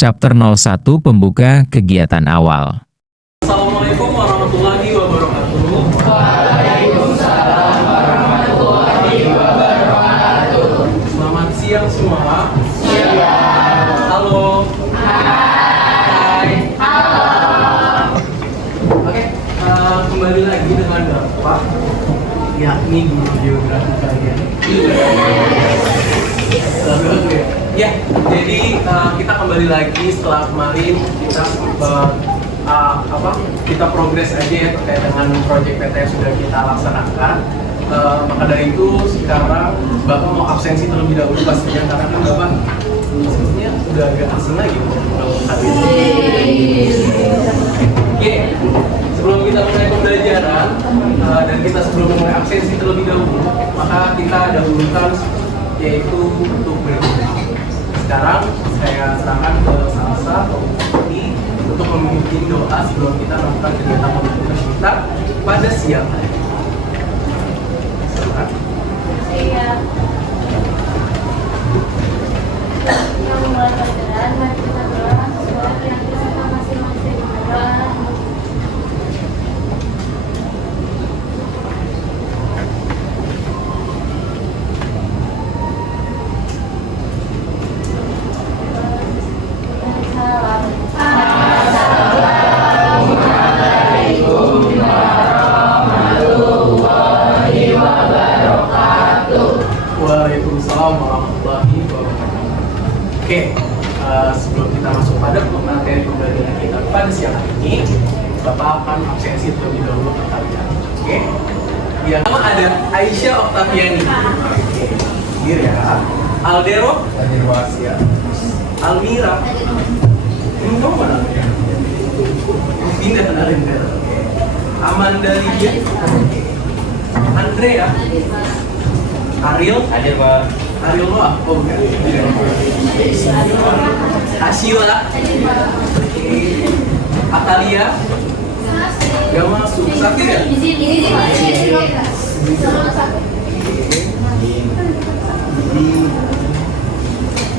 Chapter 01 Pembuka Kegiatan Awal. Assalamualaikum warahmatullahi wabarakatuh. Selamat siang semua. Halo. Hai. Oke, kembali lagi dengan Bapak, yakni guru geografi kalian. Ya, jadi kita kembali lagi setelah kemarin kita progres aja ya terkait dengan proyek PT yang sudah kita laksanakan. Maka dari itu sekarang Bapak mau absensi terlebih dahulu pastinya, karena kan Bapak sebenarnya udah agak asing lagi hari ini. Oke, sebelum kita mulai pembelajaran dan kita sebelum mulai absensi terlebih dahulu, maka kita dahulukan yaitu untuk berdoa. Sekarang saya serahkan ke Salsa ini untuk memimpin doa sebelum kita melakukan kegiatan pembelajaran kita pada siang hari. Iya. Yang mulai pelajaran, mari kita doa sesuai yang kita masing-masing berdoa. Waalaikumsalam warahmatullahi wabarakatuh. Oke, sebelum kita masuk pada materi pembelajaran kita pada siang hari ini, Bapak akan absensi terlebih dahulu ke kalian. Oke, yang pertama ada Aisyah Oktaviani. Oke, ya. Aldero, Wasia. Almira. Ini kamu mana? Pindah ke Narendra. Amanda Lydia. Andrea. Ariel, hadir Pak. Ariel Noah, oh bukan. Ashila, Atalia, gak masuk. Sakit ya?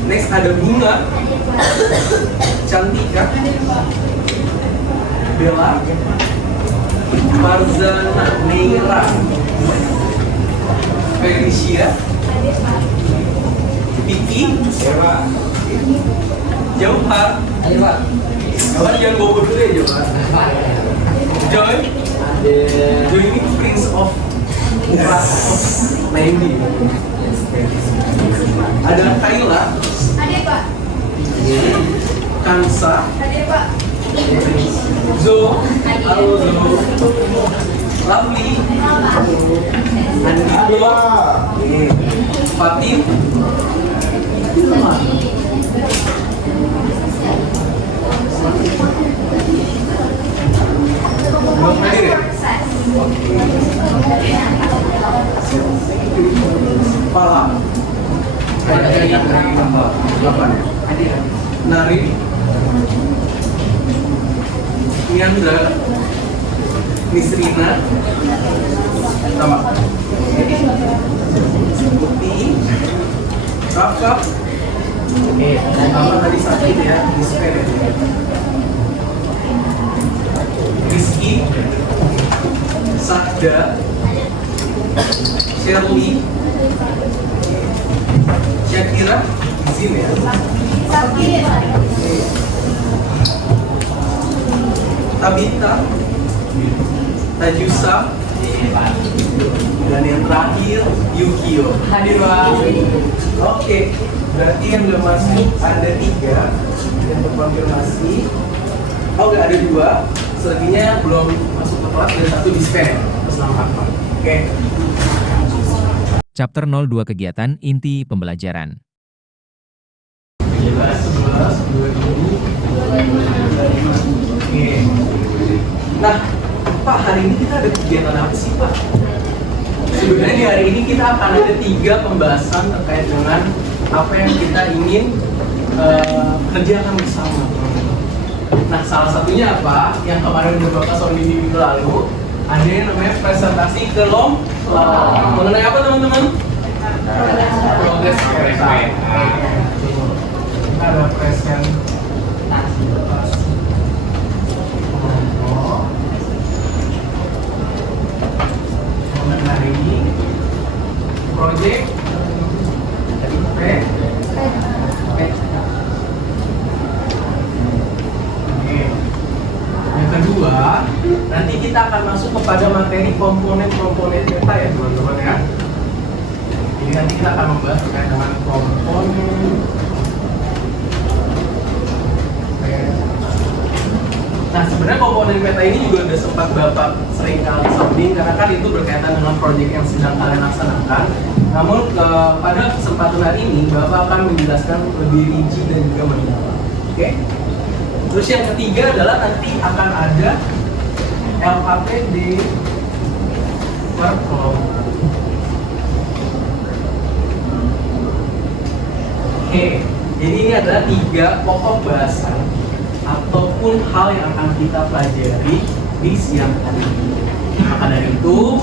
Next ada Bunga, Cantika, Bella, Farzana Neira, Felicia, Vicky, Jauhar, kawan jangan bawa dulu ya Jauhar. Joy, Joy ini Prince of Uras Mendi. Ada Kayla, Kansa, Zo, halo Zo, Lovely, Andito, Fatim, belum hadir ya? Pala, Nari, Niandra, Nisrina, sama Putih, Rafa, sama tadi sakit ya, Dispen, Rizky, Sakda, Shirley, Syakira, izin ya, Tabita, Tajusa, dan yang terakhir Yukio. Hadir Pak. Oke, berarti yang belum masuk ada 3 yang terkonfirmasi. Oh nggak ada 2, selebihnya belum masuk ke kelas dan 1 dispen. Selamat Pak. Oke. Chapter 02 Kegiatan Inti Pembelajaran. 11, 12. Oke. Nah, Pak, hari ini kita ada kegiatan apa sih Pak? Sebenarnya di hari ini kita akan ada 3 pembahasan terkait dengan apa yang kita ingin kerjakan bersama. Nah, salah satunya apa? Yang kemarin udah Bapak soal di minggu lalu, ada yang namanya presentasi kelompok. Mengenai apa teman-teman? Progres kereta. Ada present proyek Yang kedua, nanti kita akan masuk kepada materi komponen-komponen peta ya teman-teman ya. Jadi nanti kita akan membahas terkait dengan komponen. Nah sebenarnya komponen peta ini juga udah sempat Bapak sering kali sounding karena kan itu berkaitan dengan proyek yang sedang kalian laksanakan. Namun pada kesempatan hari ini Bapak akan menjelaskan lebih rinci dan juga mendalam. Oke? Terus yang ketiga adalah nanti akan ada LKPD per kelompok. Oke, jadi ini adalah 3 pokok bahasan ataupun hal yang akan kita pelajari di siang hari ini. Maka dari itu,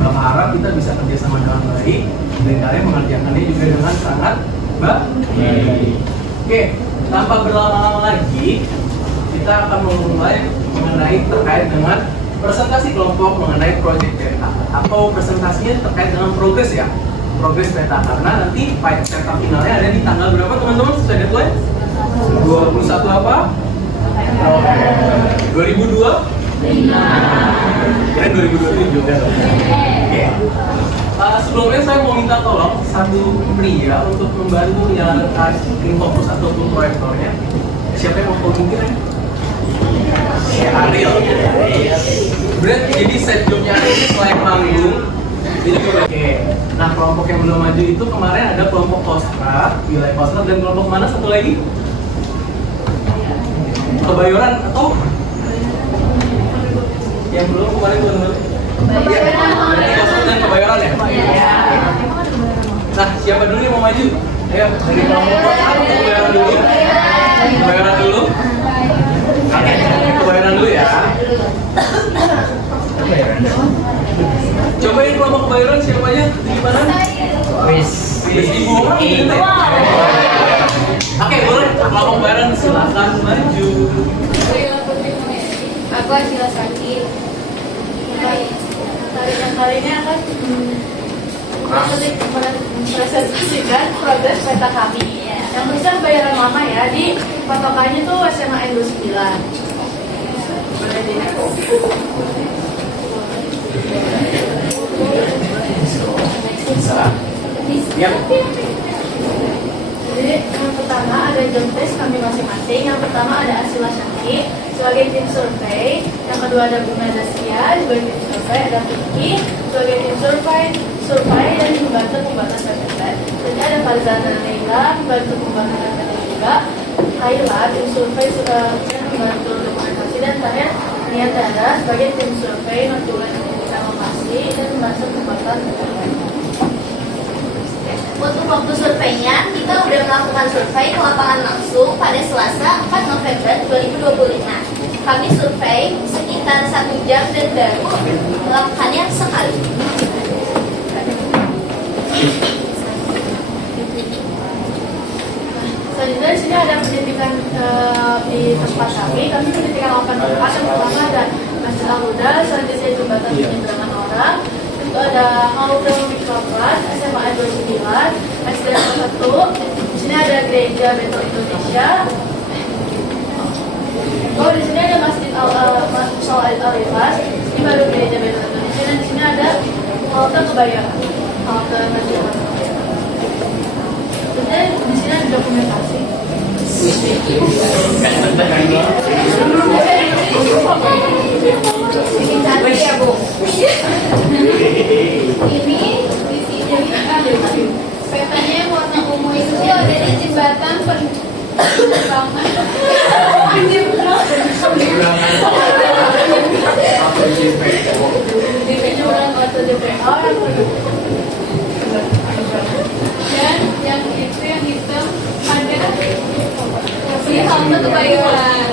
Bapak harap kita bisa kerjasama dengan baik dan kalian mengerjakannya juga dengan sangat baik. Oke, tanpa berlama-lama lagi, kita akan memulai mengenai terkait dengan presentasi kelompok mengenai proyek peta atau presentasinya terkait dengan progres ya, progres peta karena nanti peta finalnya ada di tanggal berapa teman-teman sesuai deadline? 21 apa? 2002? Kira 2027 kan? Oke. Sebelumnya saya mau minta tolong satu pria untuk membantu menyalakan screen focus ataupun proyektornya. Siapa yang mau mungkin? Ariel. Berarti jadi set jobnya ini selain manggung. Jadi oke. Nah kelompok yang belum maju itu kemarin ada kelompok Kostra, wilayah Kostra dan kelompok mana satu lagi? Kebayoran atau? Yang belum kemarin belum. Berarti Kostra dan Kebayoran ya? Nah, siapa dulu yang mau maju? Ayo, dari kelompok Kostra atau Kebayoran dulu? Kebayoran dulu? Oke, Kebayoran dulu ya. Cobain kelompok Kebayoran siapa aja? Di mana? Ibu. Oke, boleh. Kelompok Kebayoran silakan maju. Aku Asila Saki. Kali ini akan mempresentasikan progres peta kami. Yang besar bayaran lama ya, di patokannya tuh SMA N 29. Boleh dilihat. Jadi yang pertama ada job test kami masing-masing. Yang pertama ada Asila Saki sebagai tim survei. Yang kedua ada Bunga Zaskia sebagai tim survei. Ada Vicky sebagai tim survei dan membantu pembatas PPT. Jadi ada Farzana Leila membantu pembatas PPT juga. Kaila tim survei dan membantu dokumentasi dan terakhir Nia Tara sebagai tim survei notulen lokasi dan membantu pembatas PPT. Untuk waktu surveinya, kita sudah melakukan survei ke lapangan langsung pada Selasa 4 November 2025. Kami survei sekitar 1 jam dan baru melakukannya sekali. Selanjutnya di sini ada pendidikan di tempat kami. Kami pendidikan 8 tempat. Yang pertama ada Masjid Al-Huda, selanjutnya jembatan penyeberangan orang. Itu ada Halte Mikrobat, SMA 29, SDN 1. Di sini ada Gereja Betel Indonesia. Oh, di sini ada Masjid Al-Ikhlas. Ini baru Gereja Betel Indonesia. Dan di sini ada Halte Kebayoran, Halte Masjid Al-Ikhlas. Kemudian di sini ada dokumentasi. Bikin cantik ya, Bu. Ini di sini ada petanya warna ungu itu ada di jembatan penyeberangan. Di penyeberangan atau JPO dan yang itu yang hitam ada si Halte Kebayoran.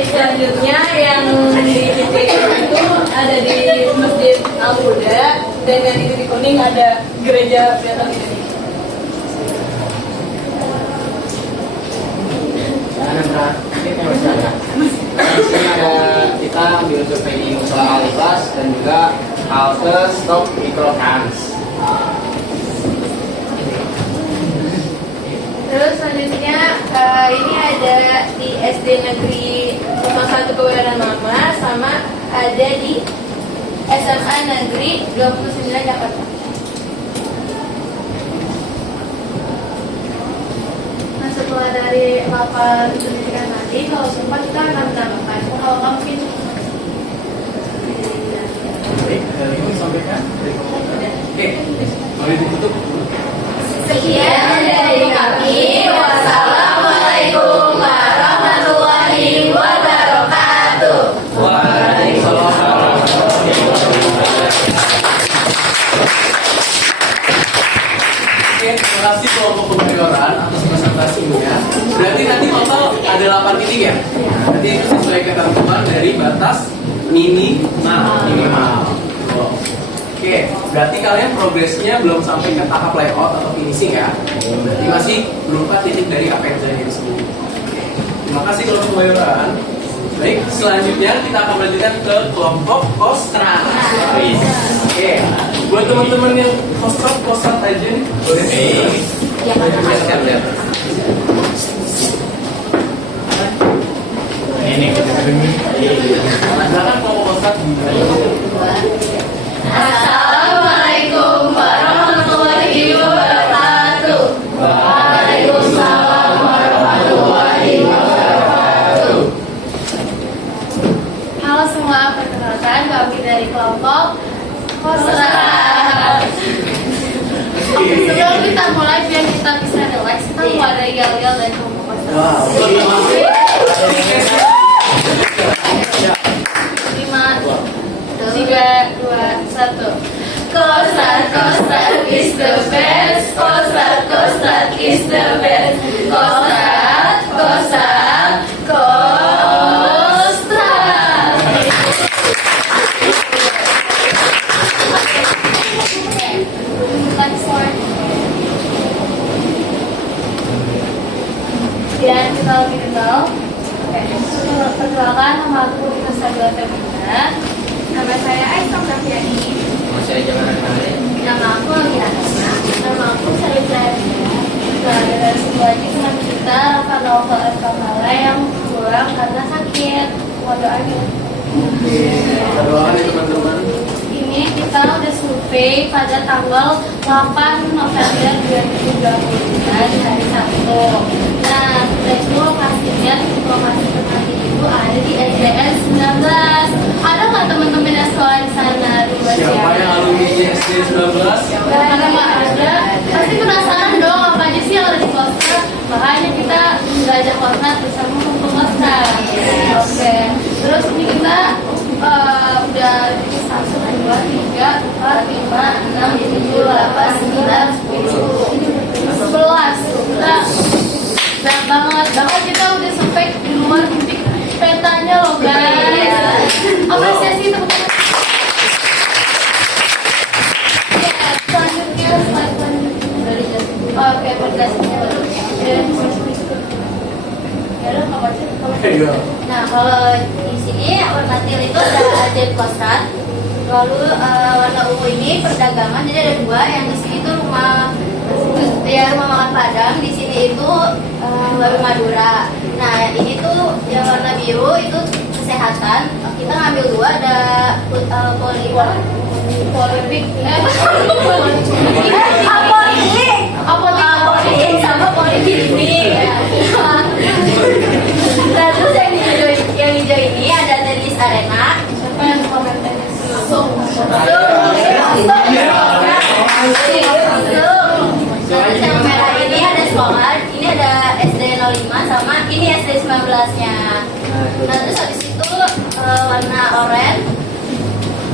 Selanjutnya yang di titik itu ada di Masjid Al-Huda dan yang di titik kuning ada Gereja Betel Indonesia. Ini ada kita ambil survei di musola alibas dan juga halte stop microtrans. Terus selanjutnya ini ada di SD Negeri nomor 1 Kebayoran Lama sama ada di SMA Negeri 29 Jakarta. Nah setelah dari papan pendidikan tadi, kalau sempat kita akan menambahkan kalau mungkin Baik, dari ini sampaikan. Oke, mari ditutup. Sekian dari kami. Wassalamualaikum warahmatullahi wabarakatuh. Waalaikumsalam. Oke, terima kasih kelompok Kebayoran atas presentasinya. Berarti nanti total ada 8 titik ya? Nanti itu sesuai ketentuan dari batas minimal. Oke, berarti kalian progresnya belum sampai ke tahap layout atau finishing ya? Berarti masih berupa titik dari apa yang terjadi tersebut. Oke, terima kasih kelompok Kebayoran. Baik, selanjutnya kita akan melanjutkan ke kelompok Kostrat. Oke, buat teman-teman yang Kostrat aja nih, boleh silakan kelompok Kostrat. Assalamualaikum warahmatullahi wabarakatuh. Waalaikumsalam warahmatullahi wabarakatuh. halo semua, perkenalkan kami dari kelompok Kostrat. Oke, sebelum kita mulai biar kita bisa relax, kita mau ada yel-yel dari kelompok Kostrat. Wow, 5, 3, 2, 1. Kostrat, Kostrat is the best. Kostrat, Kostrat is the best. Kostrat, Kostrat, Kostrat. Next one. Dan kita lebih kenal. Oke, perkenalkan nama aku Rita Sabila Femina. Nama saya Aisyah Prafiani. Saya jangan kali. Nama aku Liliana. Nama aku Sari Zahria. Nah, dari sini lagi teman kita Rafa Novel F. Kamala yang pulang karena sakit. Mohon doanya. Oke, kita doakan ya teman-teman. Ini kita udah survei pada tanggal 8 November 2023 di hari Sabtu. Nah, itu lokasinya lokasi tempatnya itu ada di SDN 19. Ada nggak teman-teman yang sekolah di sana? Siapa yang alumni SD 19? Karena nggak ada, pasti penasaran dong apa aja sih yang ada di Kostrat. Makanya kita belajar Kostrat bersama kelompok Kostrat. Oke, terus ini kita udah 1, 2, 3, 4, 5, 6, 7, 8, 9, 10, 11. Kita banyak banget, bahkan kita udah sampai di luar titik petanya loh guys. Apresiasi teman-teman. Selanjutnya slide selanjutnya dari oke, podcastnya baru. Ya udah nggak baca. Ayo. Nah, kalau di sini warna teal itu ada ajen Kostrat. Lalu warna ungu ini perdagangan. Jadi ada 2. Yang di sini itu rumah makan Padang. Di sini itu warung Madura. Nah, ini tuh yang warna biru itu kesehatan. Kita ngambil 2, ada politik sama poliklinik. Nah, terus yang hijau ini ada tenis arena. Siapa yang komen tenis? Terus yang merah ini ada sekolah. Ini ada SD 05 sama ini SD 19-nya. Nah, terus habis itu warna oranye.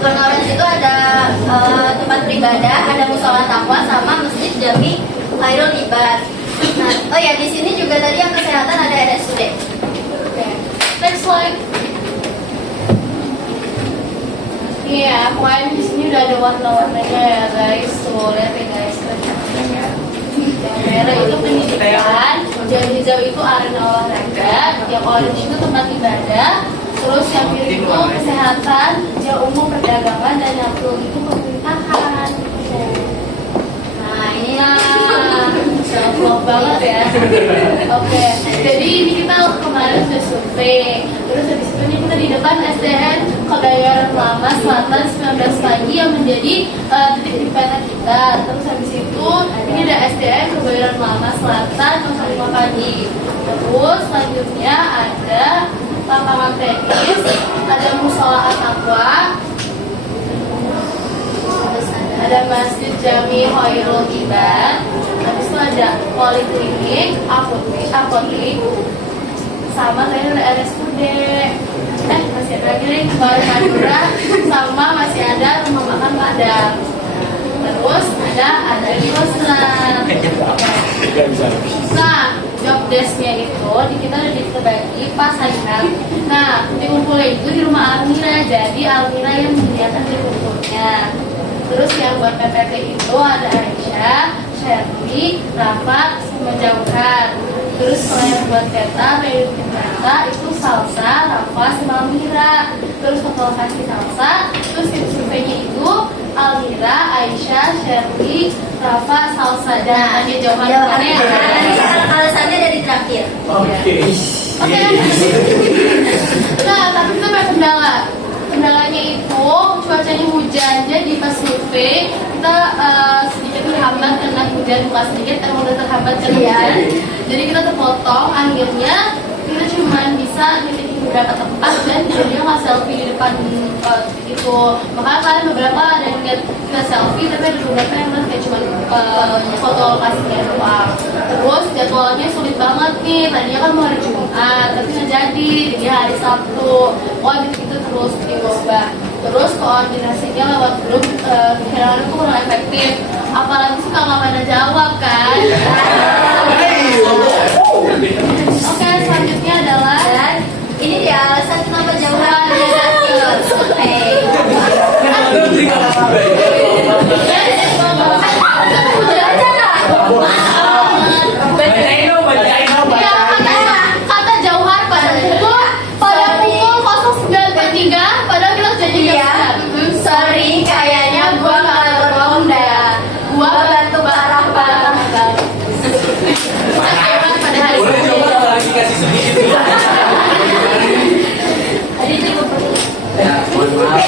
Warna oranye itu ada tempat beribadah, ada musola takwa sama masjid Jami Khairul Ibad. Nah, oh ya, di sini juga tadi yang kesehatan ada RSUD. Oke. Next slide. Iya, pokoknya di sini udah ada warna-warnanya ya guys. Tuh lihat ya guys, yang merah itu pendidikan, yang hijau itu arena olahraga, yang orange itu tempat ibadah, terus yang biru itu kesehatan, rahasia umum perdagangan dan yang belum itu pemerintahan. Nah, inilah Self-love banget ya. Oke, jadi ini kita kemarin sudah survei. Terus habis itu ini kita di depan SDN Kebayoran Lama Selatan 19 pagi yang menjadi titik di peta kita. Terus habis itu ini ada SDN Kebayoran Lama Selatan 05 pagi. Terus selanjutnya ada lapangan tenis, ada musola At-Taqwa, ada Masjid Jami Hoirul Iban, habis itu ada poliklinik, apotek, sama tadi ada RSUD, masih ada lagi nih Baru Madura, sama masih ada rumah makan Padang. Terus ada di Kosran. Nah, job desk-nya itu kita udah dibagi pasangan. Nah, dikumpulnya itu di rumah Almira, jadi Almira yang menyediakan dikumpulnya. Terus yang buat PPT itu ada Aisyah, Sherly, Rafa, menjauhkan. Terus kalau yang buat peta, itu Salsa, Rafa, sama Almira. Terus lokasi Salsa, terus tim surveinya itu Almira, Aisyah, Sherly, Rafa, Salsa, dan ada jawabannya. alasannya dari terakhir. Oke. Oke. Nah, tapi itu ada kendala. Kendalanya itu cuacanya hujan, jadi pas survei kita sedikit terhambat karena hujan, bukan sedikit, emang udah terhambat karena hujan. Jadi kita terpotong, akhirnya kita cuma bisa titik beberapa tempat dan jadinya nggak selfie di depan itu. Makanya kalian beberapa ada yang lihat kita selfie, tapi ada beberapa yang lihat kayak cuma foto lokasinya doang. Terus jadwalnya sulit banget nih, tadinya kan mau hari Jumat, tapi nggak jadi hari Sabtu. Gitu terus diubah. Terus koordinasinya lewat grup kadang-kadang tuh kurang efektif. Apalagi suka nggak pada jawab kan. Oke, selanjutnya adalah Ini dia alasan kenapa jauhan survei. Kata Jauhar pada pukul 09.3, padahal kita jadi Sorry, kayaknya gua nggak bohong dah. Gua bantu parah. pada hari Boleh coba klarifikasi sedikit. Tadi itu Ya, mohon maaf.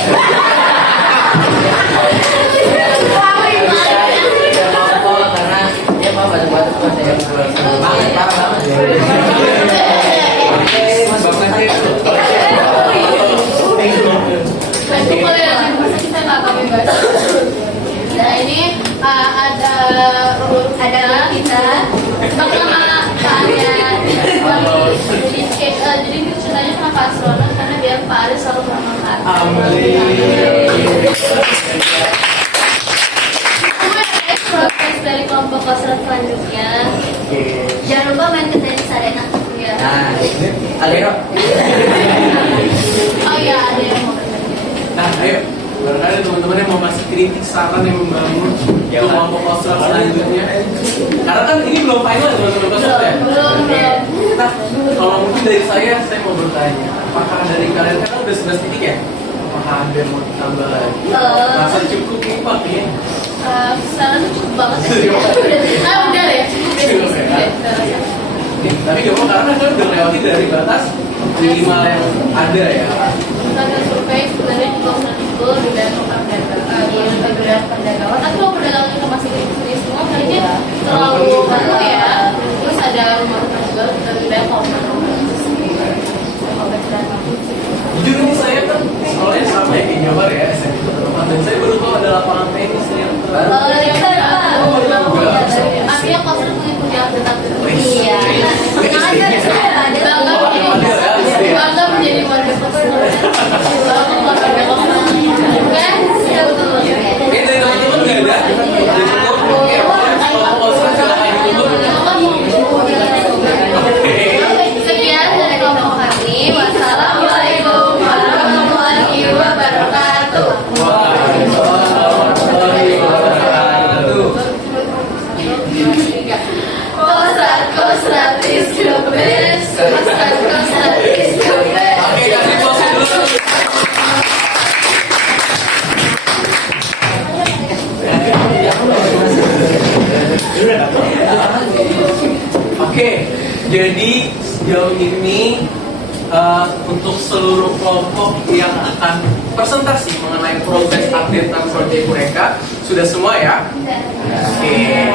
Karena dia mau batu-batu buat saya banget, parah banget. Kalau yang masa kita nggak pakai bahasa. Nah ini ada kita bagaimana keadaan jadi ini ceritanya kenapa astronot karena biar Pak Aris selalu bermanfaat. Proses dari kelompok kosrat selanjutnya. Jangan lupa main ke tenis arena. Ya. Nah, ada yuk. Oh iya ada yang mau bertanya. Nah, ayo. Barangkali teman-teman yang mau masih kritik, saran yang membangun kelompok kosrat selanjutnya. Karena kan ini belum final teman-teman kosrat ya. Belum. Nah, kalau mungkin dari saya mau bertanya, apakah dari kalian kan udah 11 titik ya? Apakah ada yang mau ditambah lagi? Rasa cukup nih Pak ya? Sekarang tuh cukup banget ya. Udah deh, cukup deh. Tapi gak mau karena kan udah melewati dari batas minimal yang ada ya. Kita survei sebenarnya juga itu di dalam perdagangan. Tapi kalau perdagangan kita masih di semua kayaknya terlalu baru ya. Terus ada rumah juga kita tidak mau Jujur ini saya kan sekolahnya sama ya kayak Jabar ya, SMP Terdepan. Dan saya baru tahu ada lapangan tenis nih yang terbaru. Artinya konsep mengikuti update. Iya. Bangga menjadi warga kota. Oke, dari teman-teman nggak ada? Sekian dari kelompok kami. Wassalamualaikum warahmatullahi wabarakatuh. Kosrat is the best. Kosrat is the best. Oke, kasih closing dulu. untuk seluruh kelompok yang akan presentasi mengenai progres update dan proyek mereka sudah semua ya? Oke.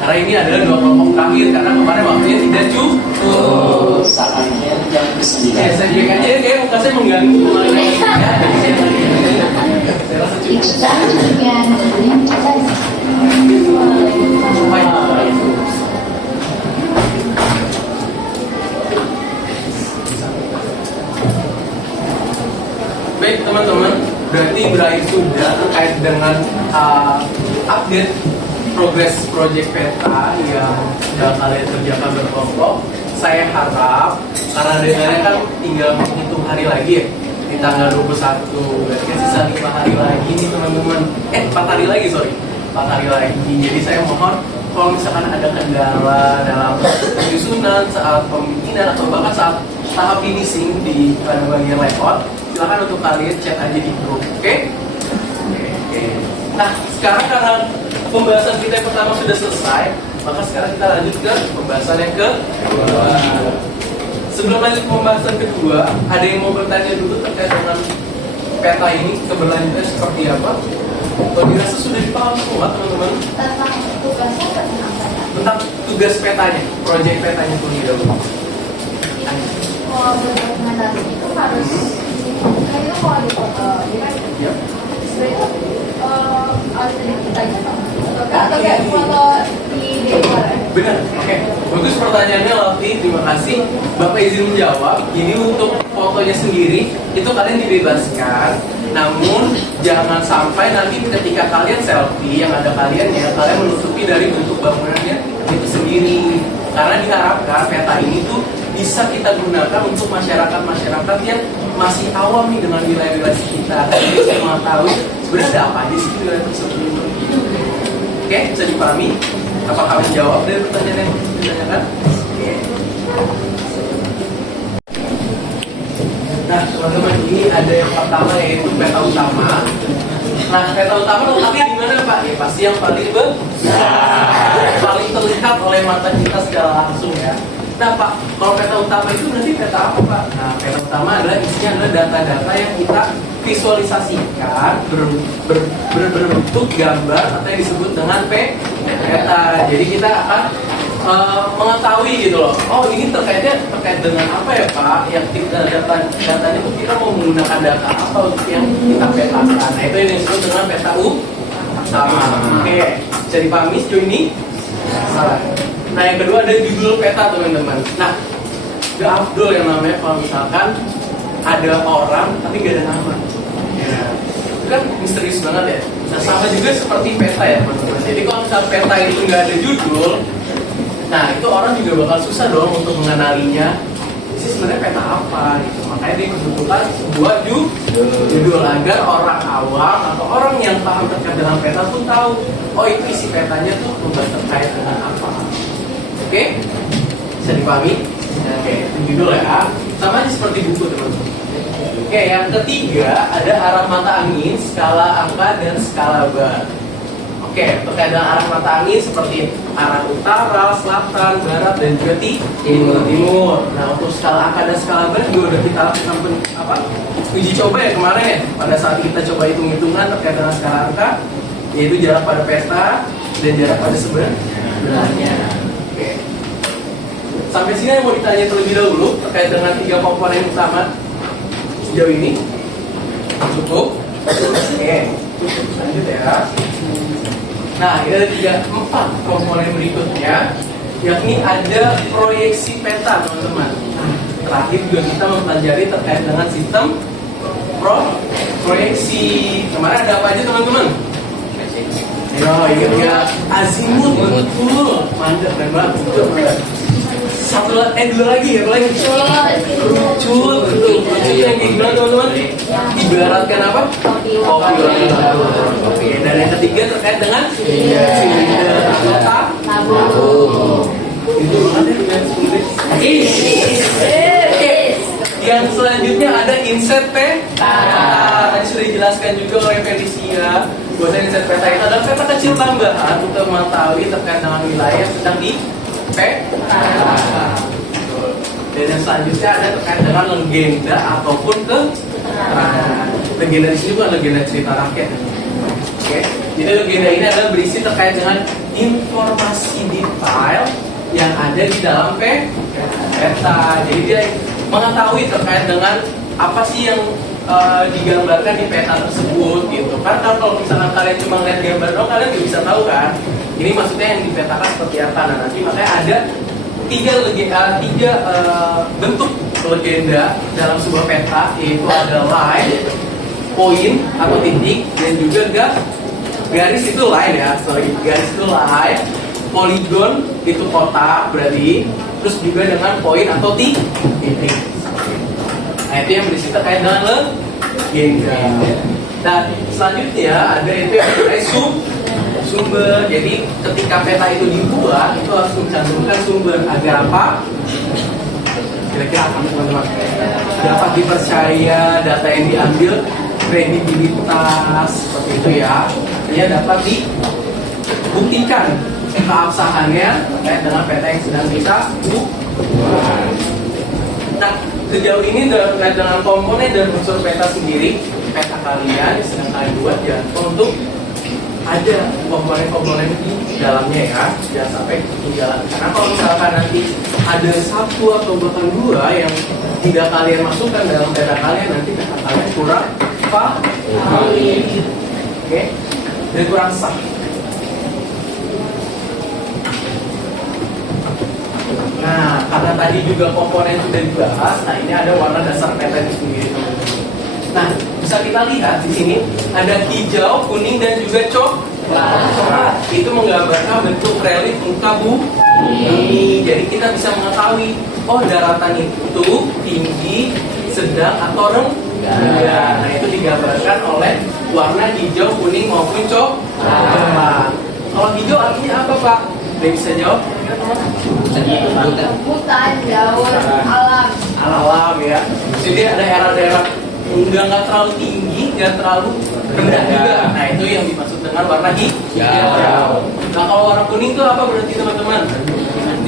Karena ini adalah 2 kelompok terakhir karena kemarin waktunya tidak cukup. Saatnya jam ke-9. Saya cek aja ya, kayak muka saya mengganggu kemarin. Saya rasa cukup. Baik teman-teman, berarti berakhir sudah terkait dengan update progres project peta yang sudah kalian kerjakan berkelompok. Saya harap karena dengarnya kan tinggal menghitung hari lagi ya, di tanggal 21, berarti kan sisa 5 hari lagi nih teman-teman. 4 hari lagi, sorry, 4 hari lagi. Jadi saya mohon kalau misalkan ada kendala dalam penyusunan saat pembikinan atau bahkan saat tahap finishing di bagian layout, silakan untuk kalian chat aja di grup, oke? Oke. Nah, sekarang karena pembahasan kita yang pertama sudah selesai, maka sekarang kita lanjut ke pembahasan yang kedua. Sebelum lanjut ke pembahasan kedua, ada yang mau bertanya dulu terkait dengan peta ini keberlanjutannya seperti apa? Kalau dirasa sudah dipaham semua teman-teman Tentang tugasnya tentang apa ya? tentang tugas petanya, proyek petanya terlebih dahulu. Kalau berdokumentasi itu harus kan itu kalau di foto, ya kan? Ya. Sebenarnya itu harus dari kita aja atau kayak foto di luar. Benar, oke. Bagus pertanyaannya Lati, terima kasih. Bapak izin menjawab. Ini untuk fotonya sendiri itu kalian dibebaskan. Namun jangan sampai nanti ketika kalian selfie yang ada kalian ya kalian menutupi dari bentuk bangunannya itu sendiri. Karena diharapkan peta ini tuh bisa kita gunakan untuk masyarakat yang masih awam nih dengan wilayah-wilayah sekitar. Jadi bisa mengetahui sebenarnya ada apa aja sih di wilayah tersebut. Oke, bisa dipahami? Apakah menjawab dari pertanyaan yang ditanyakan? Oke. Nah, teman-teman, ini ada yang pertama yaitu peta utama. Nah, peta utama letaknya di mana, Pak? Ya, pasti yang paling paling terlihat oleh mata kita secara langsung ya. Nah, Pak, kalau peta utama itu nanti peta apa, Pak? Nah, peta utama adalah isinya adalah data-data yang kita visualisasikan berbentuk gambar atau yang disebut dengan peta. Jadi kita akan mengetahui gitu loh. Oh, ini terkait dengan apa ya, Pak? Yang kita datanya itu kita mau menggunakan data apa untuk yang kita petakan. Nah, itu yang disebut dengan peta utama. Oke, bisa dipahami sejauh ini? Salah. Nah, yang kedua ada judul peta, teman-teman. Nah, gak afdol yang namanya kalau misalkan ada orang tapi gak ada nama. Ya, itu kan misterius banget ya. Nah, sama juga seperti peta ya, teman-teman. Jadi kalau misalkan peta itu gak ada judul, nah itu orang juga bakal susah dong untuk mengenalinya. Ini sebenarnya peta apa gitu. Makanya dia membutuhkan sebuah judul agar orang awam atau orang yang paham terkait dengan peta pun tahu, oh itu isi petanya tuh membahas terkait dengan apa. Oke, bisa dipahami? Oke, itu judul ya. Sama aja seperti buku, teman-teman. Oke, yang ketiga ada arah mata angin, skala angka, dan skala bar. Oke, terkait dengan arah mata angin seperti arah utara, selatan, barat, dan juga timur. Nah, untuk skala angka dan skala bar juga udah kita lakukan uji coba ya kemarin ya. Pada saat kita coba hitung-hitungan terkait dengan skala angka, yaitu jarak pada peta dan jarak pada sebenarnya. Oke. Sampai sini yang mau ditanya terlebih dahulu terkait dengan 3 komponen utama sejauh ini. Cukup? Oke. Lanjut ya. Nah, ini ada 4 komponen berikutnya, yakni ada proyeksi peta, teman-teman. Terakhir juga kita mempelajari terkait dengan sistem proyeksi. Kemarin ada apa aja, teman-teman? Ya, azimut, betul. Mantap, keren banget. Dua lagi ya, kerucut, betul. Kerucut yang kayak gimana, teman-teman? Ibaratkan apa? Kopi. Dan yang ketiga terkait dengan silinder atau tabung. Itu banget ya dengan Oke. Yang selanjutnya ada inset peta. Tadi sudah dijelaskan juga oleh Felicia. Bahwa inset peta itu adalah peta kecil tambahan untuk mengetahui terkait dengan wilayah yang sedang di peta. Dan yang selanjutnya ada terkait dengan legenda ataupun keterangan. Legenda di sini bukan legenda cerita rakyat. Oke, jadi legenda ini adalah berisi terkait dengan informasi detail yang ada di dalam peta. Jadi dia mengetahui terkait dengan apa sih yang digambarkan di peta tersebut gitu. Karena kalau misalnya kalian cuma lihat gambar doang, kalian nggak bisa tahu kan. Ini maksudnya yang dipetakan seperti apa. Nah, nanti makanya ada tiga bentuk legenda dalam sebuah peta, yaitu ada line, poin atau titik, dan juga garis itu line ya, garis itu line, poligon itu kotak berarti, terus juga dengan poin atau titik. Nah, itu yang berisi terkait dengan legenda. Dan selanjutnya ada itu yang terkait sumber. Jadi ketika peta itu dibuat, itu harus mencantumkan sumber agar apa? Kira-kira apa teman-teman? Dapat dipercaya, data yang diambil kredibilitas seperti itu ya. Artinya dapat dibuktikan keabsahannya terkait dengan peta yang sedang kita buat. Nah, sejauh ini terkait dengan komponen dan unsur peta sendiri, peta kalian yang sedang kalian buat ya, untuk ada komponen-komponen di dalamnya ya, jangan sampai ketinggalan. Karena kalau misalkan nanti ada satu atau bahkan dua yang tidak kalian masukkan dalam peta kalian, nanti peta kalian kurang valid, oke, dan kurang sah. Nah, karena tadi juga komponen sudah dibahas, nah ini ada warna dasar peta itu sendiri. Nah, bisa kita lihat di sini ada hijau, kuning dan juga coklat. Itu menggambarkan bentuk relief muka bumi. Jadi kita bisa mengetahui, oh daratan itu tinggi, sedang atau rendah. Nah, itu digambarkan oleh warna hijau, kuning maupun coklat. Kalau hijau artinya apa, Pak? Ada yang bisa jawab? Hutan, daun, alam. Alam ya. Jadi ada daerah-daerah nggak terlalu tinggi, nggak terlalu rendah juga. Nah, itu yang dimaksud dengan warna hijau. Nah, kalau warna kuning itu apa berarti teman-teman?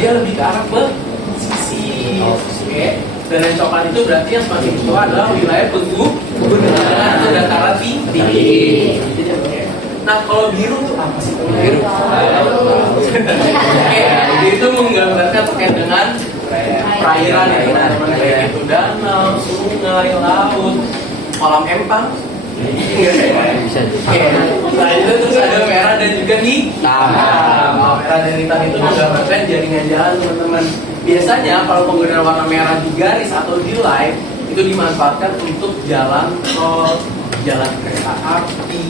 Dia lebih ke arah pesisir. Oke. Dan yang coklat itu berarti yang semakin tua adalah wilayah pegunungan atau dataran tinggi. Nah, kalau biru itu apa sih? Biru. Oke, itu menggambarkan terkait dengan perairan ya, teman-teman, kayak itu danau, sungai, laut, kolam empang. Oke, nah itu terus ada merah dan juga hitam. Merah dan hitam itu menggambarkan jaringan jalan, teman-teman. Biasanya kalau penggunaan warna merah di garis atau di line itu dimanfaatkan untuk jalan tol, jalan kereta api,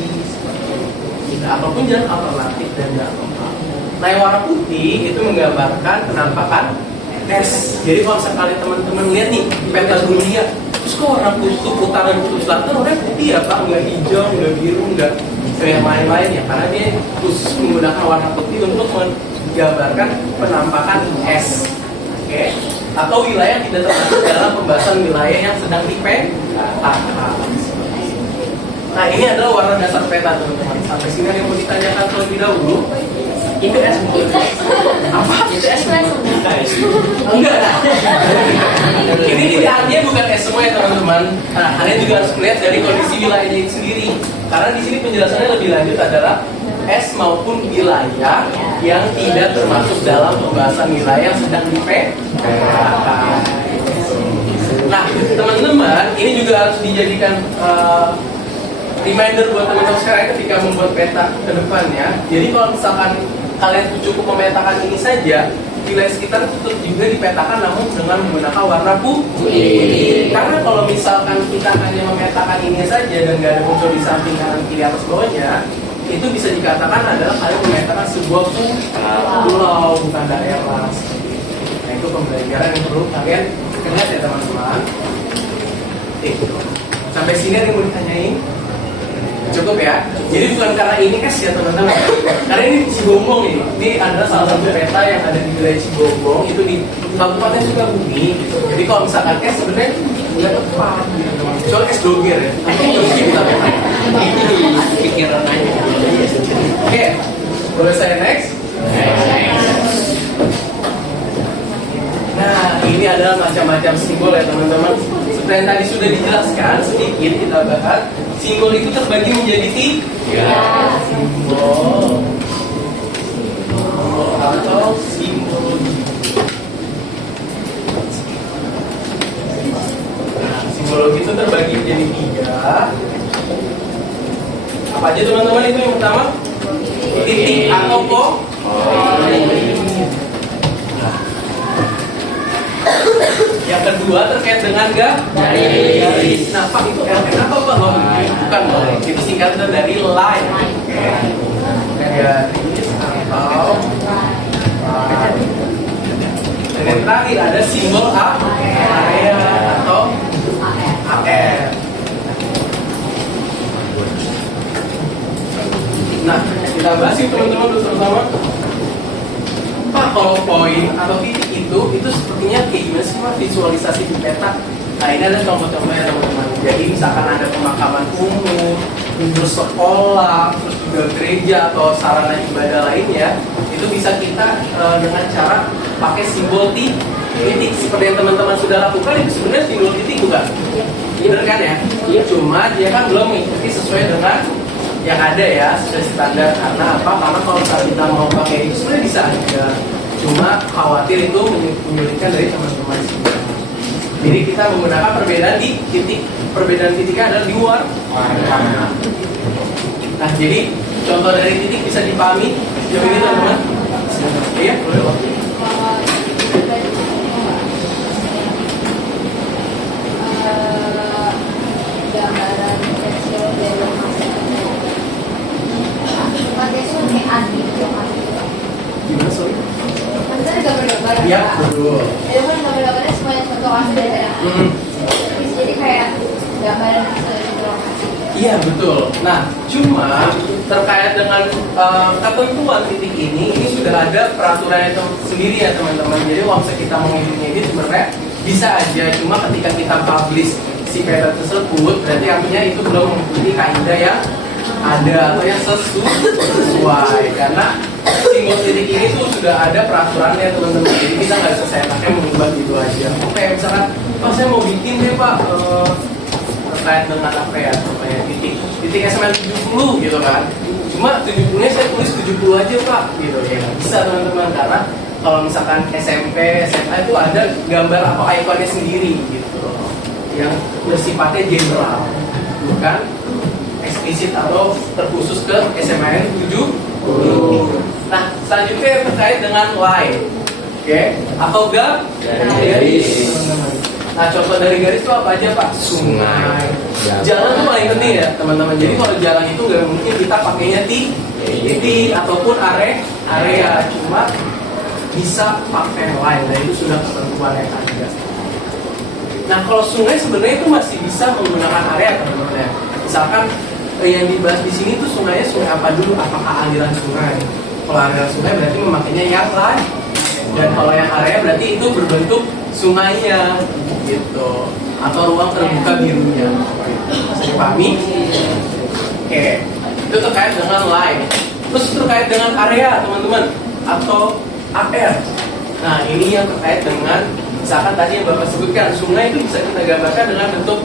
ataupun jalan alternatif dan jalan lokal. Nah, yang warna putih itu menggambarkan penampakan es. Jadi kalau misalnya teman-teman lihat nih peta dunia, terus kok warna kutub utara dan kutub selatan warna putih ya Pak, nggak hijau, nggak biru, nggak yang lain-lain ya, karena dia khusus menggunakan warna putih untuk menggambarkan penampakan es. Oke. Atau wilayah yang tidak termasuk dalam pembahasan wilayah yang sedang dipetakan. Nah, ini adalah warna dasar peta, teman-teman. Sampai sini ada yang mau ditanyakan terlebih dahulu. Itu es apa? Itu es enggak. Ini artinya bukan es semua ya, teman-teman. Nah, kalian juga harus melihat dari kondisi wilayahnya itu sendiri. Karena di sini penjelasannya lebih lanjut adalah es maupun wilayah yang tidak termasuk dalam pembahasan wilayah yang sedang dipetakan. Nah, teman-teman, ini juga harus dijadikan reminder buat teman-teman sekarang ketika membuat peta ke depannya. Jadi kalau misalkan kalian cukup memetakan ini saja, wilayah sekitar tetap juga dipetakan namun dengan menggunakan warna putih. Karena kalau misalkan kita hanya memetakan ini saja dan nggak ada unsur di samping kanan kiri atas bawahnya, itu bisa dikatakan adalah kalian memetakan sebuah pulau, bukan daerah. Nah, itu pembelajaran yang perlu kalian ingat ya, teman-teman. Sampai sini ada yang mau ditanyain? Cukup ya. Jadi bukan karena ini es ya, teman-teman. Karena ini Cibombong ini. Ini adalah salah satu peta yang ada di wilayah Cibombong, itu di Kabupaten Sukabumi gitu. Jadi kalau misalkan es sebenarnya nggak tepat gitu, teman. Soal es doger ya. Itu kita peta. Itu pikiran aja. Oke. Boleh saya next? Nah, ini adalah macam-macam simbol ya teman-teman. Seperti yang tadi sudah dijelaskan sedikit kita bahas, simbol itu terbagi menjadi tiga simbol. Atau simbologi. Nah, simbologi itu terbagi menjadi tiga. Apa aja teman-teman itu yang pertama? Titik atau yang kedua terkait dengan garis. Nah, Pak itu apa Pak? Bukan Pak. Itu singkatan dari line. Garis atau dan yang terakhir ada simbol area atau AR. Nah, kita bahas yuk teman-teman bersama. Pak, kalau poin atau titik itu sepertinya kayak gimana sih Pak visualisasi di peta? Nah, ini ada contoh-contohnya teman-teman. Jadi misalkan ada pemakaman umum, terus sekolah, terus juga gereja atau sarana ibadah lainnya, itu bisa kita dengan cara pakai simbol titik seperti yang teman-teman sudah lakukan. Itu sebenarnya simbol titik bukan? Benar kan ya? Cuma dia kan belum mengikuti sesuai dengan yang ada ya, sesuai standar. Karena apa? Karena kalau misalnya kita mau pakai itu sebenarnya bisa aja. Cuma khawatir itu menyulitkan dari teman-teman semua. Jadi kita menggunakan perbedaan di titik. Perbedaan titiknya adalah di warna. Nah, jadi contoh dari titik bisa dipahami sejauh ini teman-teman? Iya, boleh Pak. Gambaran pensil dari pensil kayak adik Gimana sorry? maksudnya ada gambar-gambar Iya, betul. itu kan gambar-gambarnya semuanya contoh asli dari jadi kayak gambaran dari lokasi. Iya betul. Nah, cuma terkait dengan ketentuan titik ini sudah ada peraturan itu sendiri ya teman-teman. Jadi kalau misalnya kita mau ngedit sebenarnya bisa aja. Cuma ketika kita publish si peta tersebut, berarti artinya itu belum mengikuti kaidah yang ada atau yang sesuai. Karena simbol titik ini tuh sudah ada peraturannya teman-teman. Jadi kita nggak bisa seenaknya mengubah gitu aja. Oke, misalkan, Pak saya mau bikin deh Pak terkait dengan apa ya, kayak titik SML 70 gitu kan. Cuma 70-nya saya tulis 70 aja Pak gitu ya. Bisa teman-teman, karena kalau misalkan SMP, SMA itu ada gambar atau ikonnya sendiri gitu yang bersifatnya general, bukan eksplisit atau terkhusus ke SMN 70. Nah, selanjutnya terkait dengan line, oke, atau garis. Nah, contoh dari garis itu apa aja Pak? Sungai. Jalan itu paling penting ya teman-teman. Jadi kalau jalan itu nggak mungkin kita pakainya titik ataupun area. Cuma bisa pakai line. Dan itu sudah ketentuan yang ada. Nah, kalau sungai sebenarnya itu masih bisa menggunakan area teman-teman ya. Misalkan yang dibahas di sini tuh sungainya sungai apa dulu? Apakah aliran sungai? Kalau aliran sungai berarti memakainya yang lain. Dan kalau yang area berarti itu berbentuk sungainya gitu, atau ruang terbuka birunya. Bisa dipahami? Oke, itu terkait dengan line. Terus terkait dengan area teman-teman, atau AR. Nah, ini yang terkait dengan misalkan tadi yang Bapak sebutkan, sungai itu bisa kita gambarkan dengan bentuk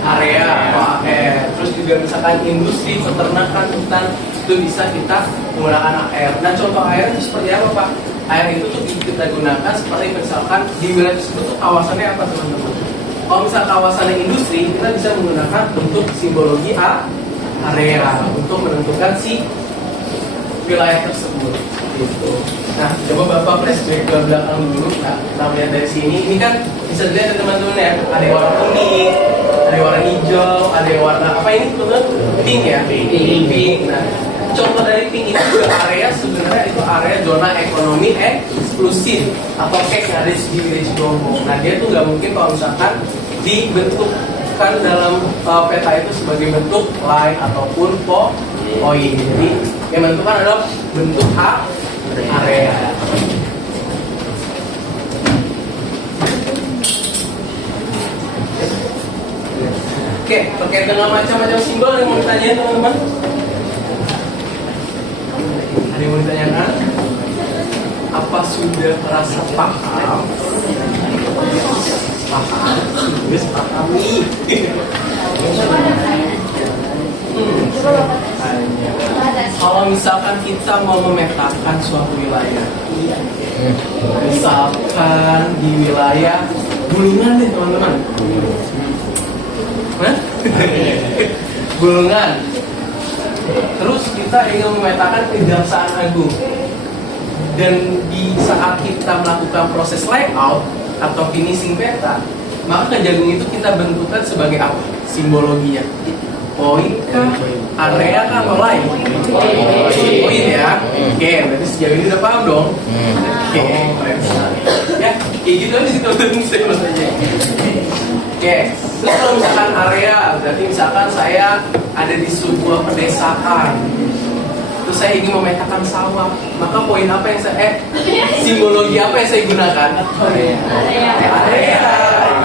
area atau AR. Terus juga misalkan industri, peternakan, hutan, itu bisa kita menggunakan AR. Nah, contoh AR itu seperti apa Pak? AR itu tuh kita gunakan seperti misalkan di wilayah tersebut tuh kawasannya apa teman-teman? Kalau misalkan kawasannya industri, kita bisa menggunakan bentuk simbologi area untuk menentukan si wilayah tersebut. Gitu. Nah, coba Bapak flashback ke belakang dulu. Nah, kita lihat dari sini. Ini kan bisa dilihat teman-teman ya. Ada yang warna kuning, ada yang warna hijau, ada yang warna apa ini teman-teman? Pink ya. Pink. Nah, contoh dari pink itu juga area sebenarnya itu area zona ekonomi eksklusif atau KEX yang ada di wilayah Bromo. Nah, dia tuh nggak mungkin kalau misalkan dibentukkan dalam peta itu sebagai bentuk line ataupun poin. Jadi yang menentukan adalah bentuk area. Oke, terkait dengan macam-macam simbol yang mau ditanyain teman-teman? Ada yang mau ditanyakan? Apa sudah merasa paham Paham? Tugas pahami. Kalau misalkan kita mau memetakan suatu wilayah, misalkan di wilayah Bulungan deh teman-teman. Hah? Bulungan. Terus kita ingin memetakan Kejaksaan Agung. Dan di saat kita melakukan proses layout atau finishing peta, maka Kejagung itu kita bentukkan sebagai apa? Simbologinya. Poin kah? Area kah? Atau lain? Poin ya. Oke, berarti sejauh ini udah paham dong? Oke, keren sekali. Ya, kayak gitu aja sih teman-teman, saya bahas aja. Oke, terus kalau misalkan area, berarti misalkan saya ada di sebuah pedesaan, terus saya ingin memetakan sawah, maka poin apa yang simbologi apa yang saya gunakan? Area.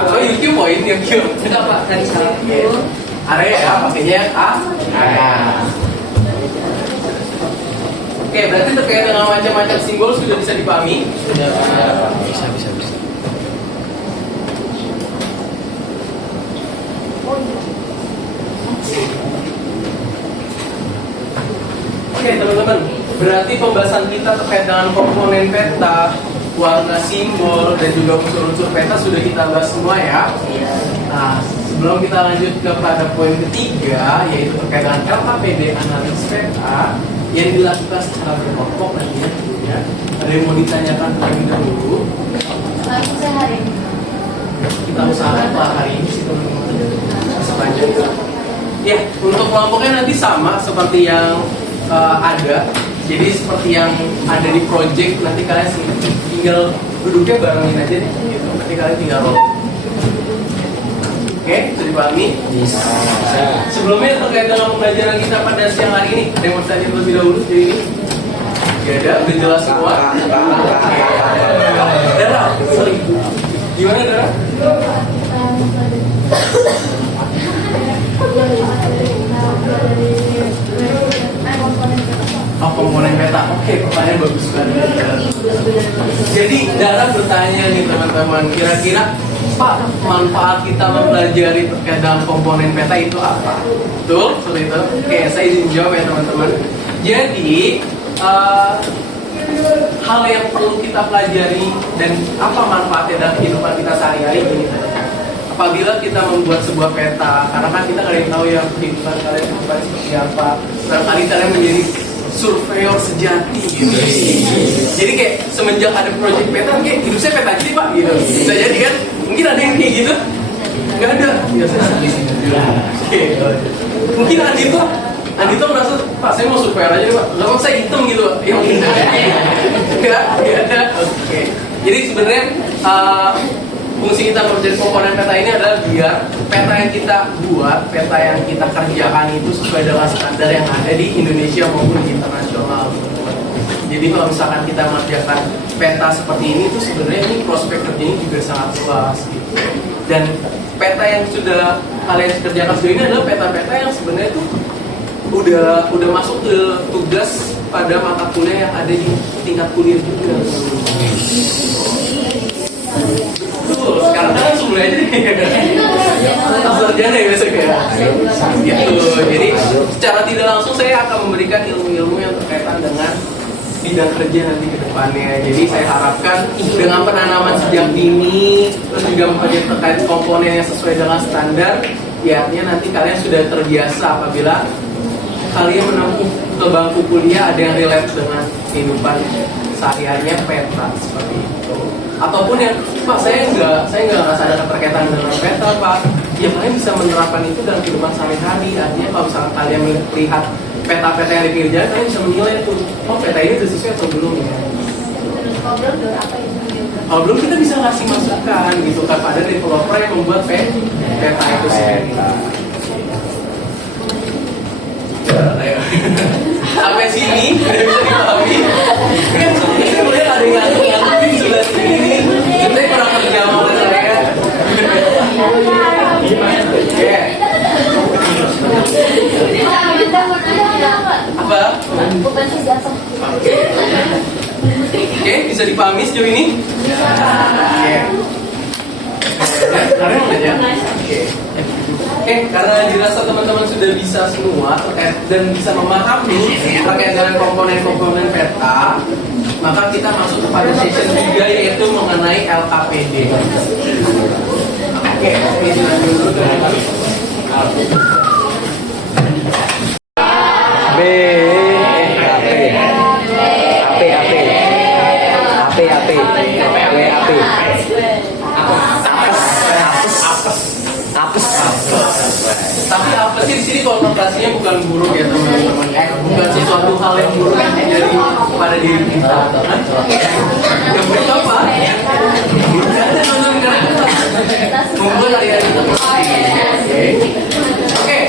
So YouTube poin yang kita pak dari sawah. Area ya, pakainya A. Oke, berarti terkait dengan macam-macam simbol sudah bisa dipahami? Sudah bisa. Oke teman-teman, berarti pembahasan kita terkait dengan komponen peta, warna simbol, dan juga unsur-unsur peta sudah kita bahas semua ya. Nah, sebelum kita lanjut kepada poin ketiga, yaitu terkait dengan LKPD analisis peta yang dilakukan secara berkelompok nantinya ya. Ada yang mau ditanyakan terlebih dahulu? Saya hari ini. Kita usahakan lah hari ini sih teman-teman. Sepanjang itu. Ya, untuk kelompoknya nanti sama seperti yang ada. Jadi seperti yang ada di project, nanti kalian tinggal duduknya barengin aja nih. Gitu. Nanti kalian tinggal roll. Oke, bisa dipahami? Bisa. Sebelumnya terkait dengan pembelajaran kita pada siang hari ini, ada yang mau tanya terlebih dahulu jadi ini? Ya ada, udah jelas semua. Dara, sorry. Gimana Dara? Oh, komponen peta. Oke, pertanyaan bagus sekali. Jadi Dara bertanya nih teman-teman, kira-kira Pak, manfaat kita mempelajari terkait dengan komponen peta itu apa? Betul? Seperti itu? Oke, saya izin jawab ya teman-teman. Jadi, hal yang perlu kita pelajari dan apa manfaatnya dalam kehidupan kita sehari-hari ini. Apabila kita membuat sebuah peta, karena kan kita kalian tahu ya kehidupan kalian seperti apa. Barangkali kalian menjadi surveyor sejati gitu. Jadi kayak semenjak ada project peta, kayak hidup saya peta aja pak gitu. Bisa jadi kan? Mungkin ada yang kayak gitu? Nggak ada. Biasanya mungkin Andito merasa, Pak saya mau surveyor aja pak. Lalu saya hitam gitu pak. Yang nggak ada. Oke. Jadi sebenarnya fungsi kita menjadi komponen peta ini adalah biar peta yang kita buat, peta yang kita kerjakan itu sesuai dengan standar yang ada di Indonesia maupun di internasional. Jadi kalau misalkan kita mengerjakan peta seperti ini itu sebenarnya ini prospek kerjanya juga sangat luas gitu. Dan peta yang sudah kalian kerjakan sejauh ini adalah peta-peta yang sebenarnya itu udah masuk ke tugas pada mata kuliah yang ada di tingkat kuliah juga. Betul, sekarang kan langsung mulai aja nih. Sarjana ya biasanya ya. Gitu. Jadi secara tidak langsung saya akan memberikan ilmu-ilmu yang berkaitan dengan bidang kerja nanti ke depannya. Jadi saya harapkan dengan penanaman sejak dini, terus juga mempelajari terkait komponen yang sesuai dengan standar, ya artinya nanti kalian sudah terbiasa apabila kalian menempuh ke bangku kuliah ada yang relate dengan kehidupan sehari-harinya peta seperti itu. Ataupun yang Pak saya nggak ngerasa ada keterkaitan dengan peta Pak, ya kalian bisa menerapkan itu dalam kehidupan sehari-hari. Artinya kalau misalkan kalian melihat peta-peta yang di pinggir jalan, kalian bisa menilai tuh, oh peta ini udah sesuai atau belum ya. Kalau belum kita bisa ngasih masukan gitu kepada developer yang membuat peta itu sendiri. Ya, sampai sini udah bisa dipahami. Kan sebenarnya ada yang ngantuk sebelah sini. Sebenarnya kurang kerja sama saya. Apa? Oke, bisa dipahami sejauh ini? Oke. Kalian udah ya? Oke, karena dirasa teman-teman sudah bisa semua terkait dan bisa memahami terkait dengan komponen-komponen peta, maka kita masuk kepada session 3 yaitu mengenai LKPD. Oke, ini dulu dengan B AP WAP apes. tapi apa sih di sini konotasinya bukan buruk ya teman-teman, bukan sesuatu hal yang buruk yang terjadi pada diri kita. Yang buruk apa? Bukan ada nonton karena membuat kalian itu. Oke,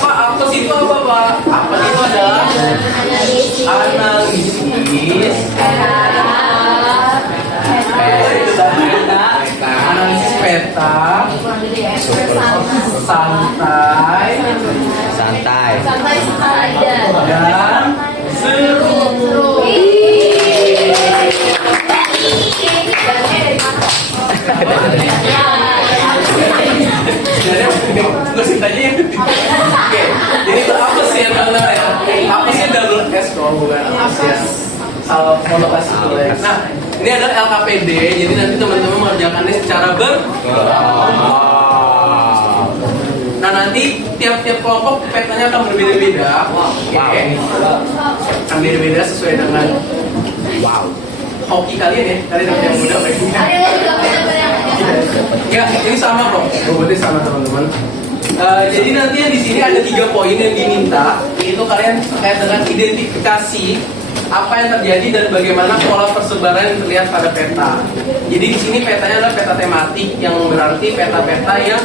Pak, apes itu apa Pak? Apes itu adalah analisis. Itu tadi analisis peta, santai Santai aja. dan seru. Jadi ngasih tanya yang oke, jadi itu apa sih yang benar ya? Apa sih double S kok bukan apa sih ya? Salah konotasi boleh. Nah, ini adalah LKPD, jadi nanti teman-teman mengerjakannya secara Nah, nanti tiap-tiap kelompok petanya akan berbeda-beda. Oke. Akan beda-beda sesuai dengan hoki kalian ya. Kalian dapat yang muda apa yang Ada juga benar yang Ya, ini sama kok. Bobotnya sama teman-teman. Jadi nanti yang di sini ada 3 poin yang diminta, yaitu kalian terkait dengan identifikasi apa yang terjadi dan bagaimana pola persebaran yang terlihat pada peta. Jadi di sini petanya adalah peta tematik, yang berarti peta-peta yang